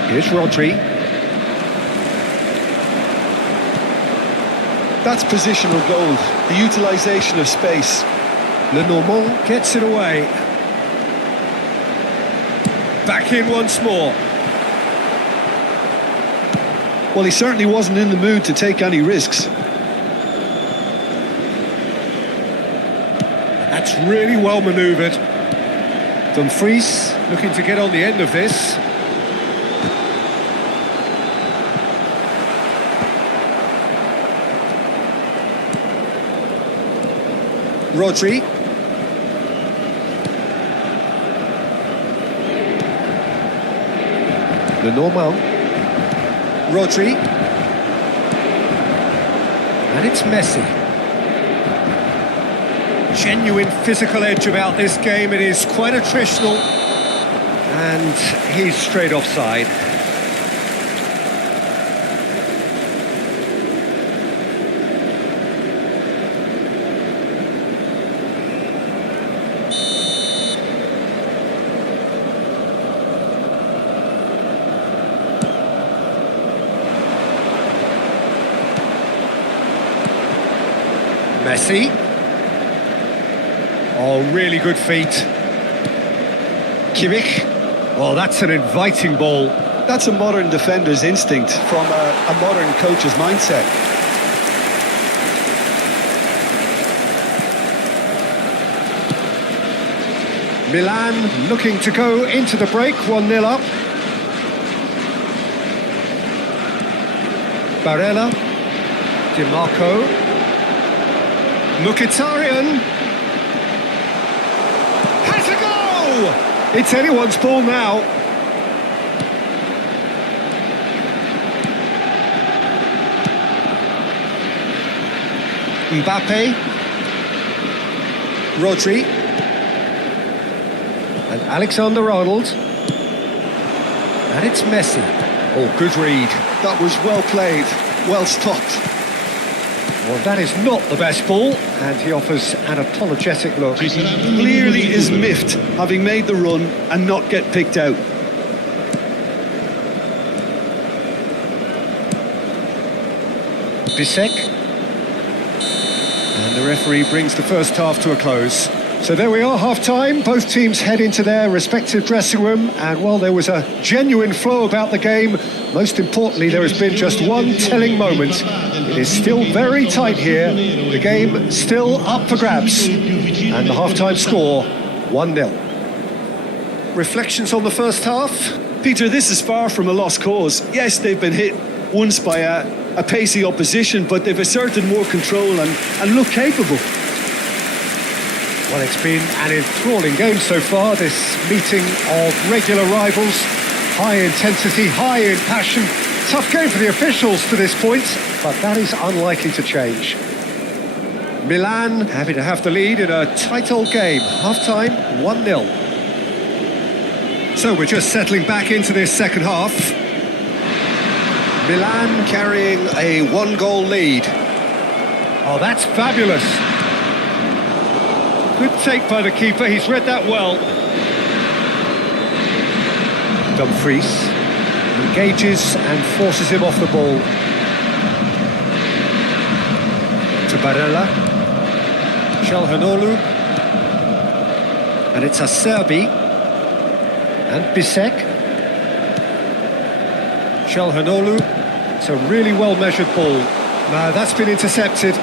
here's Rodri. That's positional gold, the utilisation of space. Lenormand gets it away. Back in once more. Well, he certainly wasn't in the mood to take any risks. That's really well manoeuvred. Dumfries looking to get on the end of this. Rodri. Lenormand. Rodri. And it's Messi. Genuine physical edge about this game. It is quite attritional. And he's straight offside. Messi. Oh, really good feet. Kimmich. Oh, that's an inviting ball. That's a modern defender's instinct from a modern coach's mindset. Milan looking to go into the break, 1-0 up. Barella. Di Marco. Mkhitaryan. Has a go! It's anyone's ball now. Mbappe. Rodri. And Alexander-Arnold. And it's Messi. Oh, good read. That was well played, well stopped. Well, that is not the best ball, and he offers an apologetic look. Clearly is miffed, having made the run and not get picked out. Bisek. And the referee brings the first half to a close. So there we are, half-time. Both teams head into their respective dressing room, and well, there was a genuine flow about the game. Most importantly, there has been just one telling moment. It is still very tight here. The game still up for grabs. And the half-time score, 1-0. Reflections on the first half? Peter, this is far from a lost cause. Yes, they've been hit once by a pacey opposition, but they've asserted more control and look capable. Well, it's been an enthralling game so far, this meeting of regular rivals. High intensity, high in passion. Tough game for the officials to this point, but that is unlikely to change. Milan happy to have the lead in a tight old game. Half-time, 1-0. So we're just settling back into this second half. Milan carrying a one-goal lead. Oh, that's fabulous. Good take by the keeper, he's read that well. Dumfries engages and forces him off the ball. To Barella. Çalhanoğlu. And it's Acerbi. And Bisek. Çalhanoğlu. It's a really well-measured ball. Now that's been intercepted.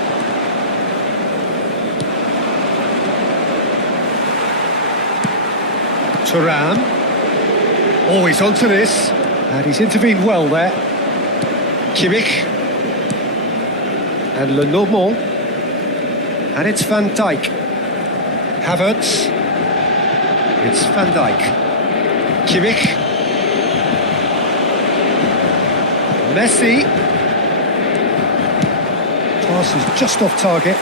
Thuram. Oh, he's onto this. And he's intervened well there. Kimmich. And Lenormand. And it's Van Dijk. Havertz. It's Van Dijk. Kimmich. Messi. Pass is just off target.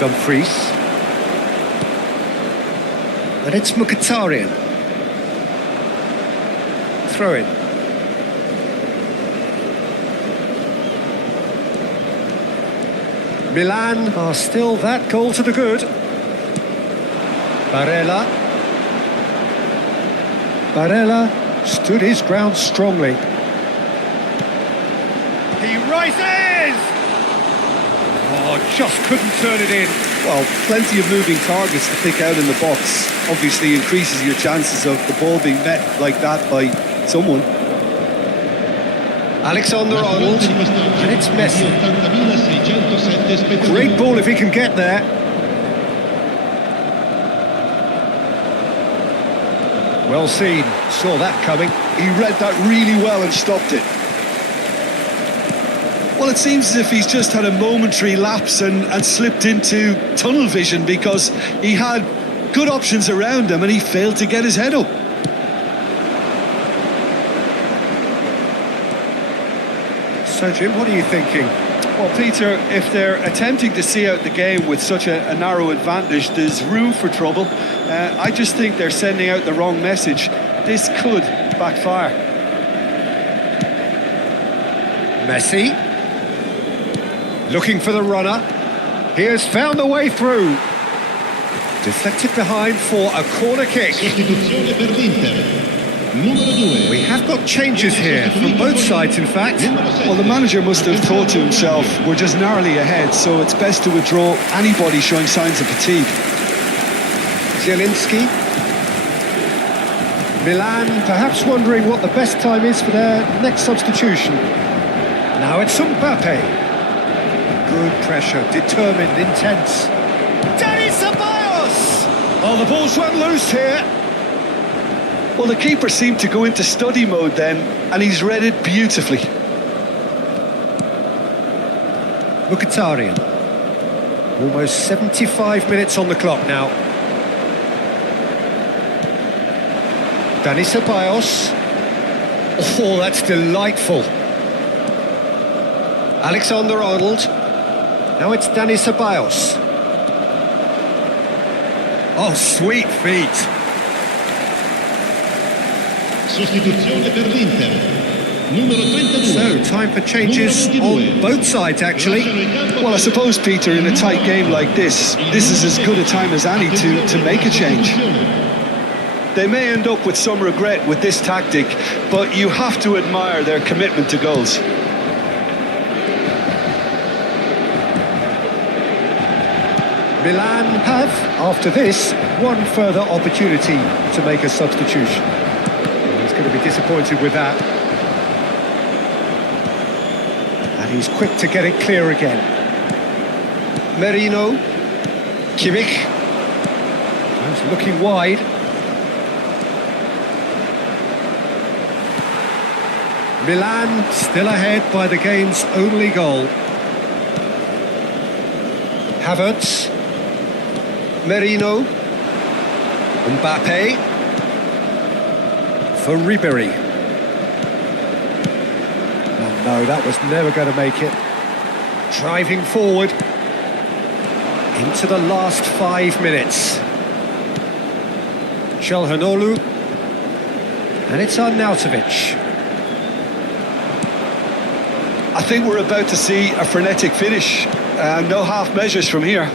Dumfries. And it's Mkhitaryan. Throw it. Milan are still that goal to the good. Barella. Barella stood his ground strongly. He rises! Oh, just couldn't turn it in. Well, plenty of moving targets to pick out in the box. Obviously increases your chances of the ball being met like that by someone. Alexander-Arnold, and it's Messi. Great ball if he can get there. Well seen, saw that coming. He read that really well and stopped it. Well, it seems as if he's just had a momentary lapse and slipped into tunnel vision, because he had good options around him and he failed to get his head up. So, Jim, what are you thinking? Well, Peter, if they're attempting to see out the game with such a narrow advantage, there's room for trouble. I just think they're sending out the wrong message. This could backfire. Messi. Looking for the runner. He has found a way through. Deflected behind for a corner kick. Sostituzione per l'Inter. Numero 2. We have got changes here from both sides, in fact. Well, the manager must have thought to himself, we're just narrowly ahead, so it's best to withdraw anybody showing signs of fatigue. Zielinski. Milan perhaps wondering what the best time is for their next substitution. Now it's Mbappe. Good pressure, determined, intense. Dani Ceballos! Oh, the ball's run loose here. Well, the keeper seemed to go into study mode then, and he's read it beautifully. Mkhitaryan. Almost 75 minutes on the clock now. Dani Ceballos. Oh, that's delightful. Alexander-Arnold. Now it's Dani Ceballos. Oh, sweet feet. Sostituzione per l'Inter. Numero 32. So, time for changes on both sides, actually. Well, I suppose, Peter, in a tight game like this is as good a time as any to make a change. They may end up with some regret with this tactic, but you have to admire their commitment to goals. Milan have, after this, one further opportunity to make a substitution. He's going to be disappointed with that. And he's quick to get it clear again. Merino. Kimmich. He's looking wide. Milan still ahead by the game's only goal. Havertz. Merino. Mbappe. For Ribery. Oh no, that was never going to make it. Driving forward. Into the last 5 minutes. Çalhanoğlu. And it's Arnautovic. I think we're about to see a frenetic finish. No half measures from here.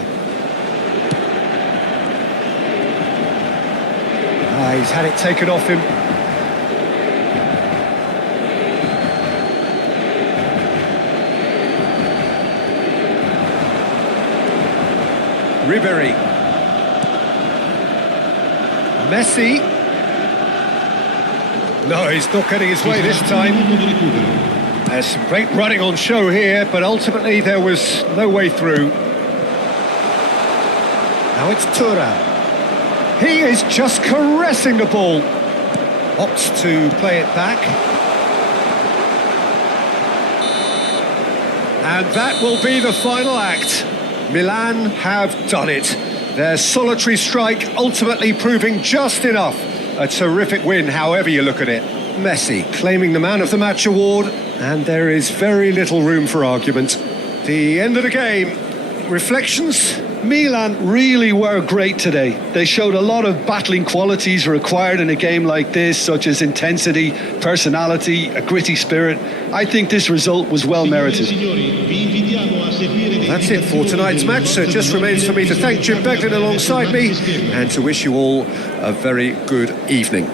He's had it taken off him. Ribery. Messi. No, he's not getting his way this time. There's some great running on show here, but ultimately there was no way through. Now it's Thuram. He is just caressing the ball. Opts to play it back. And that will be the final act. Milan have done it. Their solitary strike ultimately proving just enough. A terrific win, however you look at it. Messi claiming the Man of the Match award, and there is very little room for argument. The end of the game. Reflections? Milan really were great today. They showed a lot of battling qualities required in a game like this, such as intensity, personality, a gritty spirit. I think this result was well merited. Well, that's it for tonight's match, so it just remains for me to thank Jim Beglin alongside me and to wish you all a very good evening.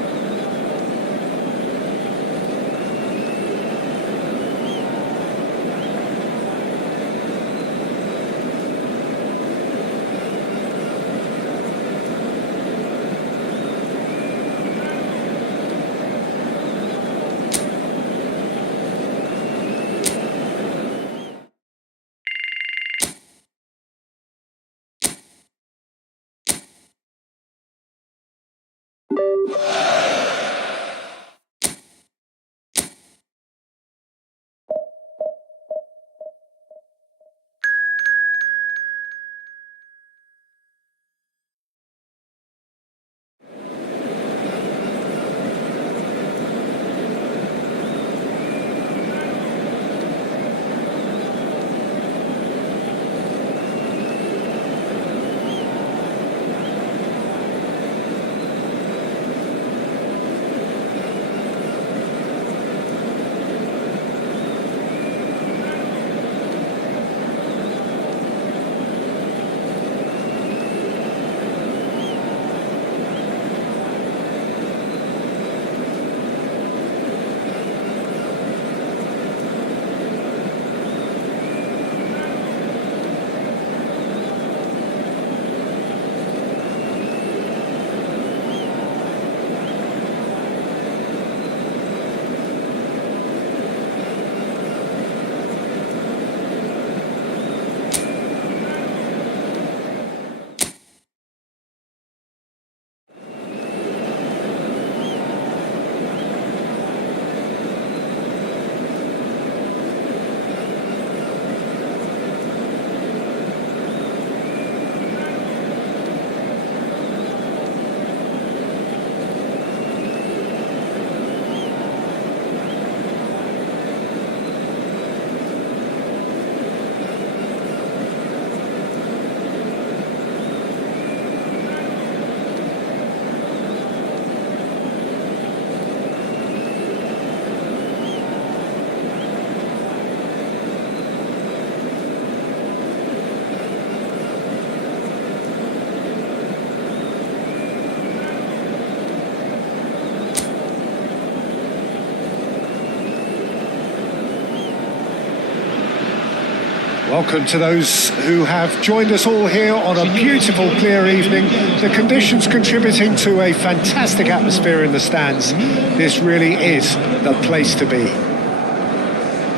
Welcome to those who have joined us all here on a beautiful, clear evening. The conditions contributing to a fantastic atmosphere in the stands. This really is the place to be.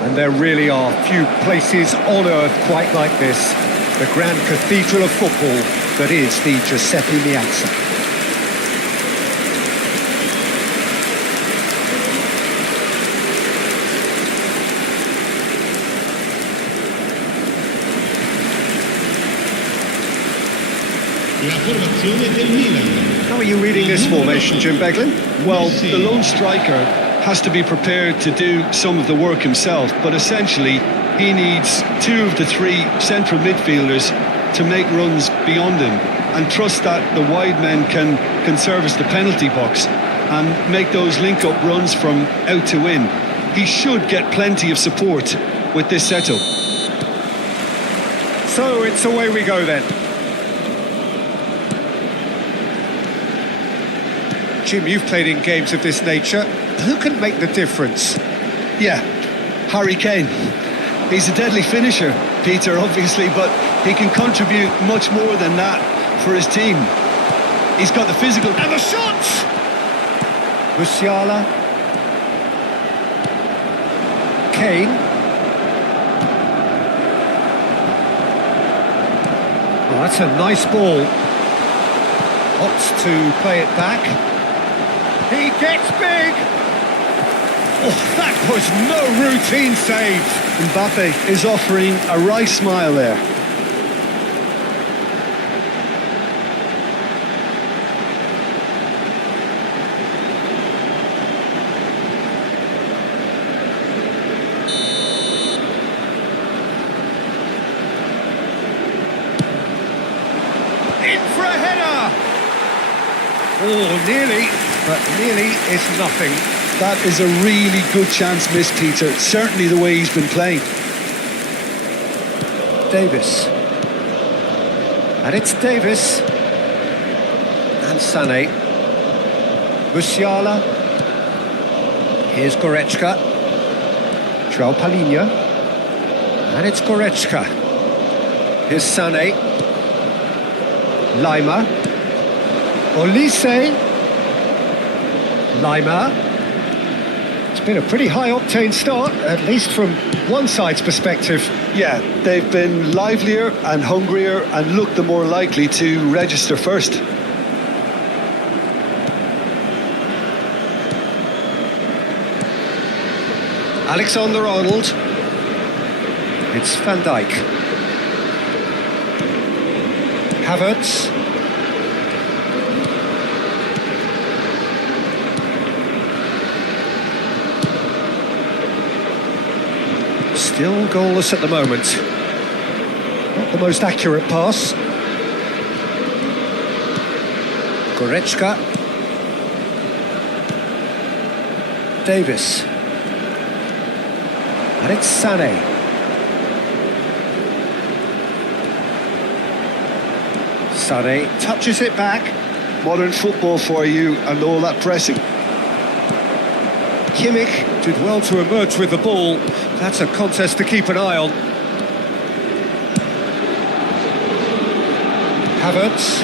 And there really are few places on earth quite like this. The grand cathedral of football that is the Giuseppe Meazza. How are you reading this formation, Jim Beglin? Well, the lone striker has to be prepared to do some of the work himself, but essentially he needs two of the three central midfielders to make runs beyond him and trust that the wide men can service the penalty box and make those link-up runs from out to in. He should get plenty of support with this setup. So it's away we go then. Jim, you've played in games of this nature. Who can make the difference? Yeah, Harry Kane. He's a deadly finisher, Peter, obviously, but he can contribute much more than that for his team. He's got the physical... And the shot! Musiala. Kane. Oh, that's a nice ball. Opts to play it back. He gets big! Oh, that was no routine save. Mbappe is offering a wry smile there. In for a header! Oh, nearly, but nearly is nothing. That is a really good chance missed, Peter. Certainly the way he's been playing. Davis. And it's Davis. And Sané. Musiala. Here's Goretzka. João Palhinha. And it's Goretzka. Here's Sané. Lima. Olise. Lima. It's been a pretty high-octane start, at least from one side's perspective. Yeah, they've been livelier and hungrier and looked the more likely to register first. Alexander-Arnold. It's Van Dijk. Havertz. Still goalless at the moment. Not the most accurate pass. Goretzka. Davis. And it's Sané. Sané touches it back. Modern football for you and all that pressing. Kimmich did well to emerge with the ball. That's a contest to keep an eye on. Havertz.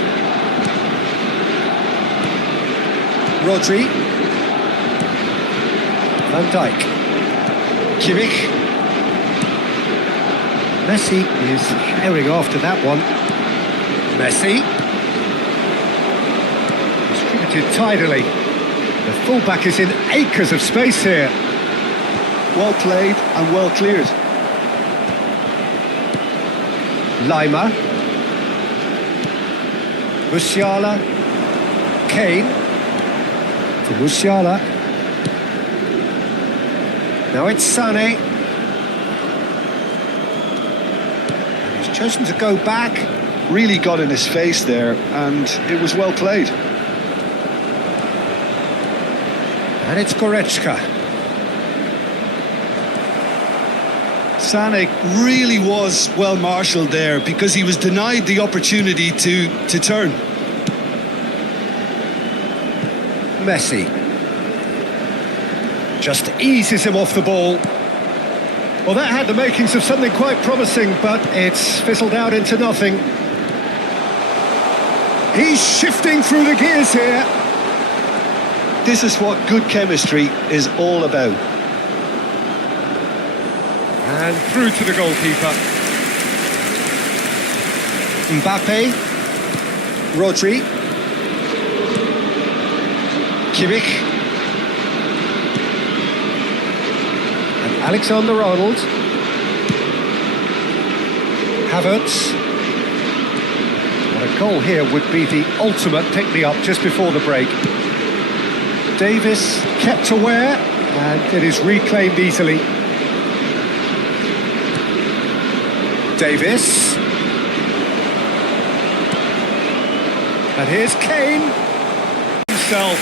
Rodri. Van Dijk. Kimmich. Messi is herring after that one. Messi. Distributed tidily. The fullback is in acres of space here. Well played and well cleared. Lima. Musiala. Kane. To Musiala. Now it's Sané. And he's chosen to go back. Really got in his face there, and it was well played. And it's Goretzka. Sané really was well marshalled there because he was denied the opportunity to turn. Messi. Just eases him off the ball. Well, that had the makings of something quite promising, but it's fizzled out into nothing. He's shifting through the gears here. This is what good chemistry is all about. And through to the goalkeeper. Mbappe. Rodri. Kimmich. And Alexander-Arnold. Havertz. A goal here would be the ultimate pick-me-up just before the break. Davis kept aware, and it is reclaimed easily. Davis. And here's Kane. Himself.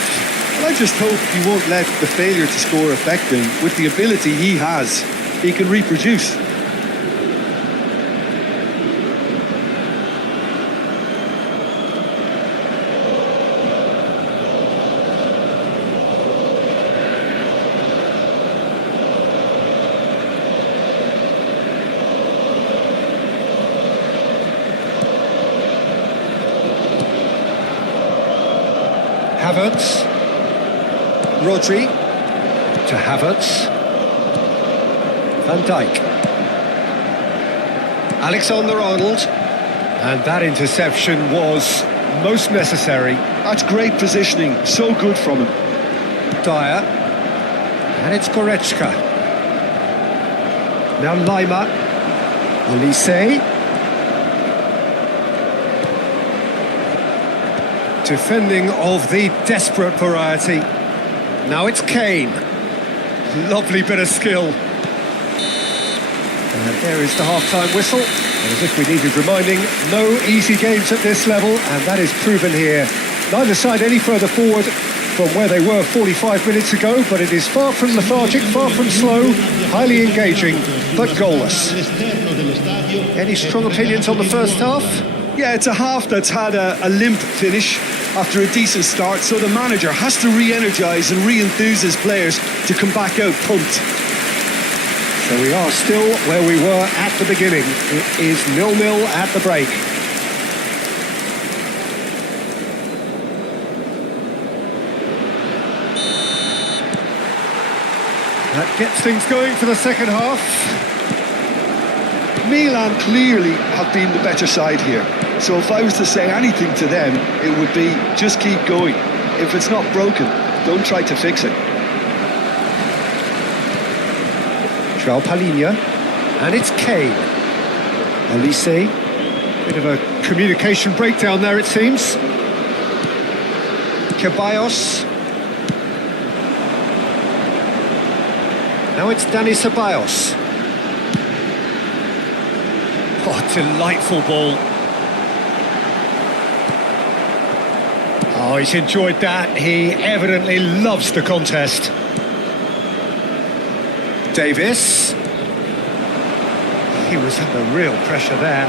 Well, I just hope he won't let the failure to score affect him. With the ability he has, he can reproduce. Havertz. Rodri. To Havertz. Van Dijk. Alexander-Arnold. And that interception was most necessary. That's great positioning, so good from him. Dyer. And it's Goretzka. Now Lima. Olise. Defending of the desperate variety. Now it's Kane. Lovely bit of skill. And there is the half-time whistle. And as if we needed reminding, no easy games at this level, and that is proven here. Neither side any further forward from where they were 45 minutes ago, but it is far from lethargic, far from slow, highly engaging, but goalless. Any strong opinions on the first half? Yeah, it's a half that's had a limp finish after a decent start, so the manager has to re-energise and re-enthuse his players to come back out pumped. So we are still where we were at the beginning. It is 0-0 at the break. That gets things going for the second half. Milan clearly have been the better side here. So if I was to say anything to them, it would be just keep going. If it's not broken, don't try to fix it. João Palhinha. And it's Kane. Olise. Bit of a communication breakdown there, it seems. Ceballos. Now it's Dani Ceballos. Oh, delightful ball. Oh, he's enjoyed that. He evidently loves the contest. Davis. He was under real pressure there.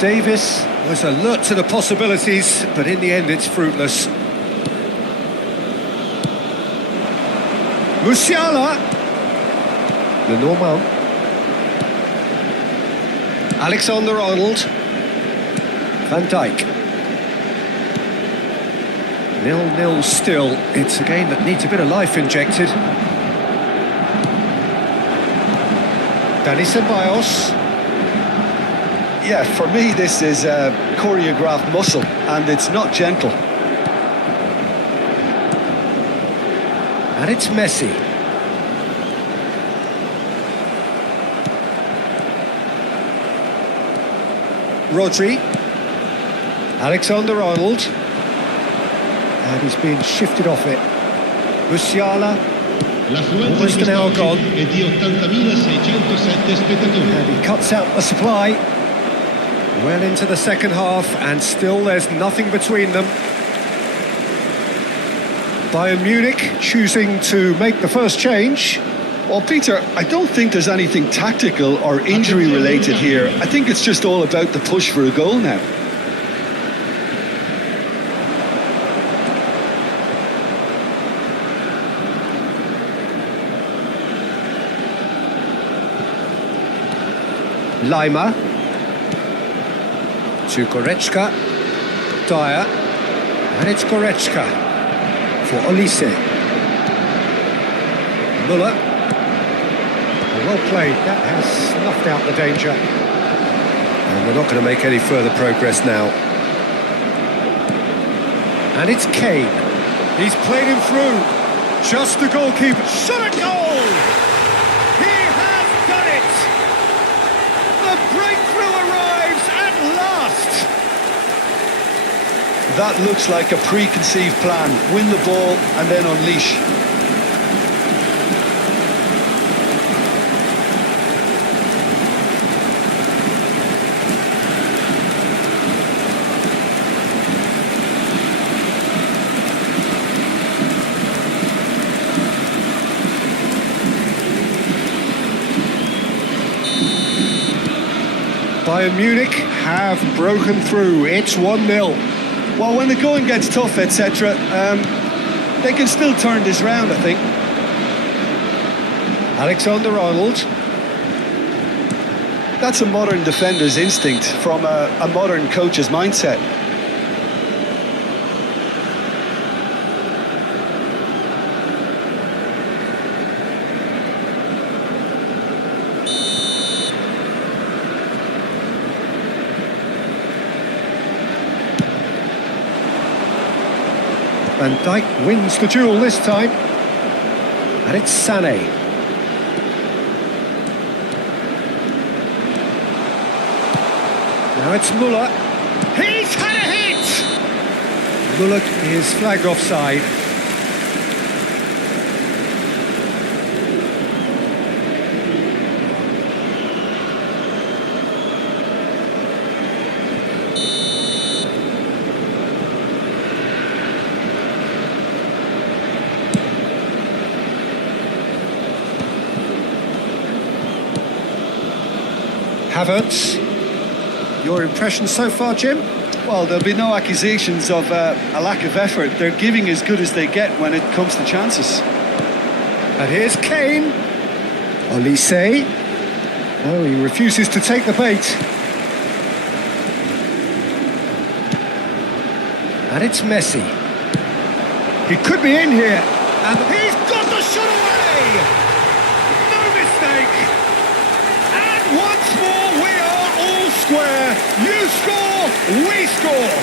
Davis was alert to the possibilities, but in the end it's fruitless. Musiala. Lenormand. Alexander-Arnold. Van Dijk. 0-0 still. It's a game that needs a bit of life injected. Dani Ceballos. Yeah, for me this is choreographed muscle, and it's not gentle. And it's Messi. Rodri. Alexander-Arnold. And he's being shifted off it. Musiala. Almost an hour gone. And he cuts out the supply. Well into the second half, and still there's nothing between them. Bayern Munich choosing to make the first change. Well, Peter, I don't think there's anything tactical or injury related here. I think it's just all about the push for a goal now. Lima. To Goretzka. Dyer. And it's Goretzka for Olise. Muller. Well played, that has snuffed out the danger. And we're not going to make any further progress now. And it's Kane. He's played him through. Just the goalkeeper. Shot a goal! He has done it! The breakthrough arrives at last! That looks like a preconceived plan. Win the ball and then unleash. Bayern Munich have broken through. It's 1-0. Well, when the going gets tough, etc., they can still turn this round, I think. Alexander-Arnold. That's a modern defender's instinct from a modern coach's mindset. Van Dijk wins the duel this time. And it's Sané. Now it's Muller. He's had a hit! Muller is flagged offside. Havertz. Your impression so far, Jim? Well, there'll be no accusations of a lack of effort. They're giving as good as they get when it comes to chances. And here's Kane. Olise. Oh, he refuses to take the bait. And it's Messi. He could be in here. And he's got the shot away! No mistake! And once more we are all square. You score, we score.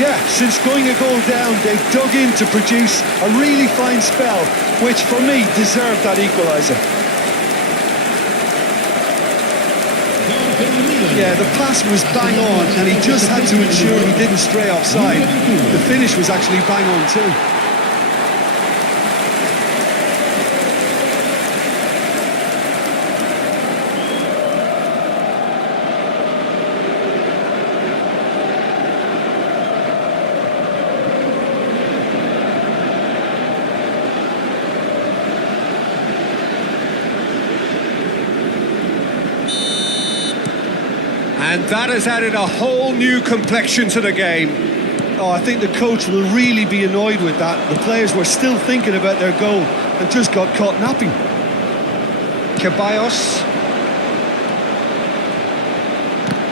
Yeah, since going a goal down, they've dug in to produce a really fine spell, which for me deserved that equaliser. Yeah, the pass was bang on, and he just had to ensure he didn't stray offside. The finish was actually bang on too. And that has added a whole new complexion to the game. Oh, I think the coach will really be annoyed with that. The players were still thinking about their goal and just got caught napping. Ceballos.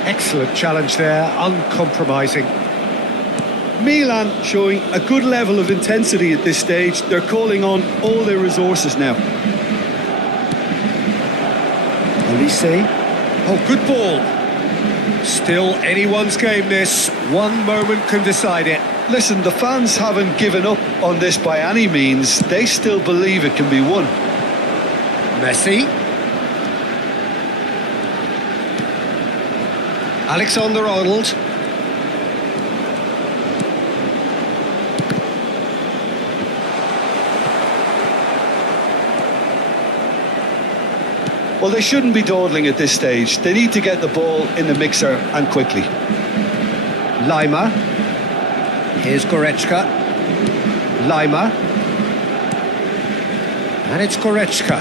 Excellent challenge there, uncompromising. Milan showing a good level of intensity at this stage. They're calling on all their resources now. Olise. Oh, good ball. Still anyone's game this. One moment can decide it. Listen, the fans haven't given up on this by any means. They still believe it can be won. Messi. Alexander-Arnold. Well, they shouldn't be dawdling at this stage. They need to get the ball in the mixer and quickly. Lima. Here's Goretzka. Lima. And it's Goretzka.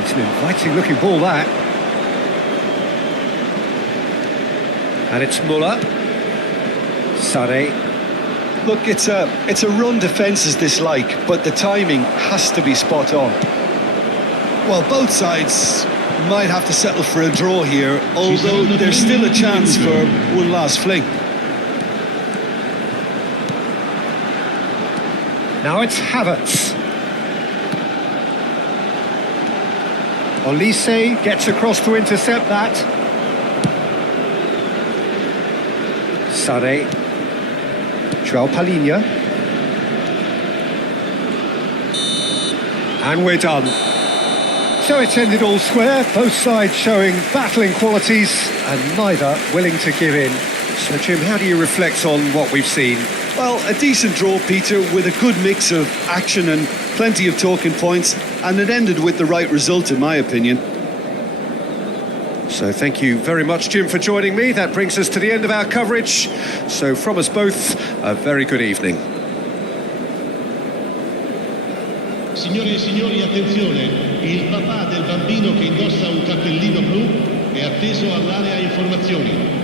It's an inviting looking ball, that. And it's Muller. Sané. Look, it's a run defence is dislike, but the timing has to be spot on. Well, both sides Might have to settle for a draw here, although there's still a chance for one last fling. Now it's Havertz. Olise gets across to intercept that. Sane. João Palhinha. And we're done. So it's ended all square, both sides showing battling qualities and neither willing to give in. So Jim, how do you reflect on what we've seen? Well, a decent draw, Peter, with a good mix of action and plenty of talking points, and it ended with the right result, in my opinion. So thank you very much, Jim, for joining me. That brings us to the end of our coverage. So from us both, a very good evening. Signore e signori, attenzione, il papà del bambino che indossa un cappellino blu è atteso all'area informazioni.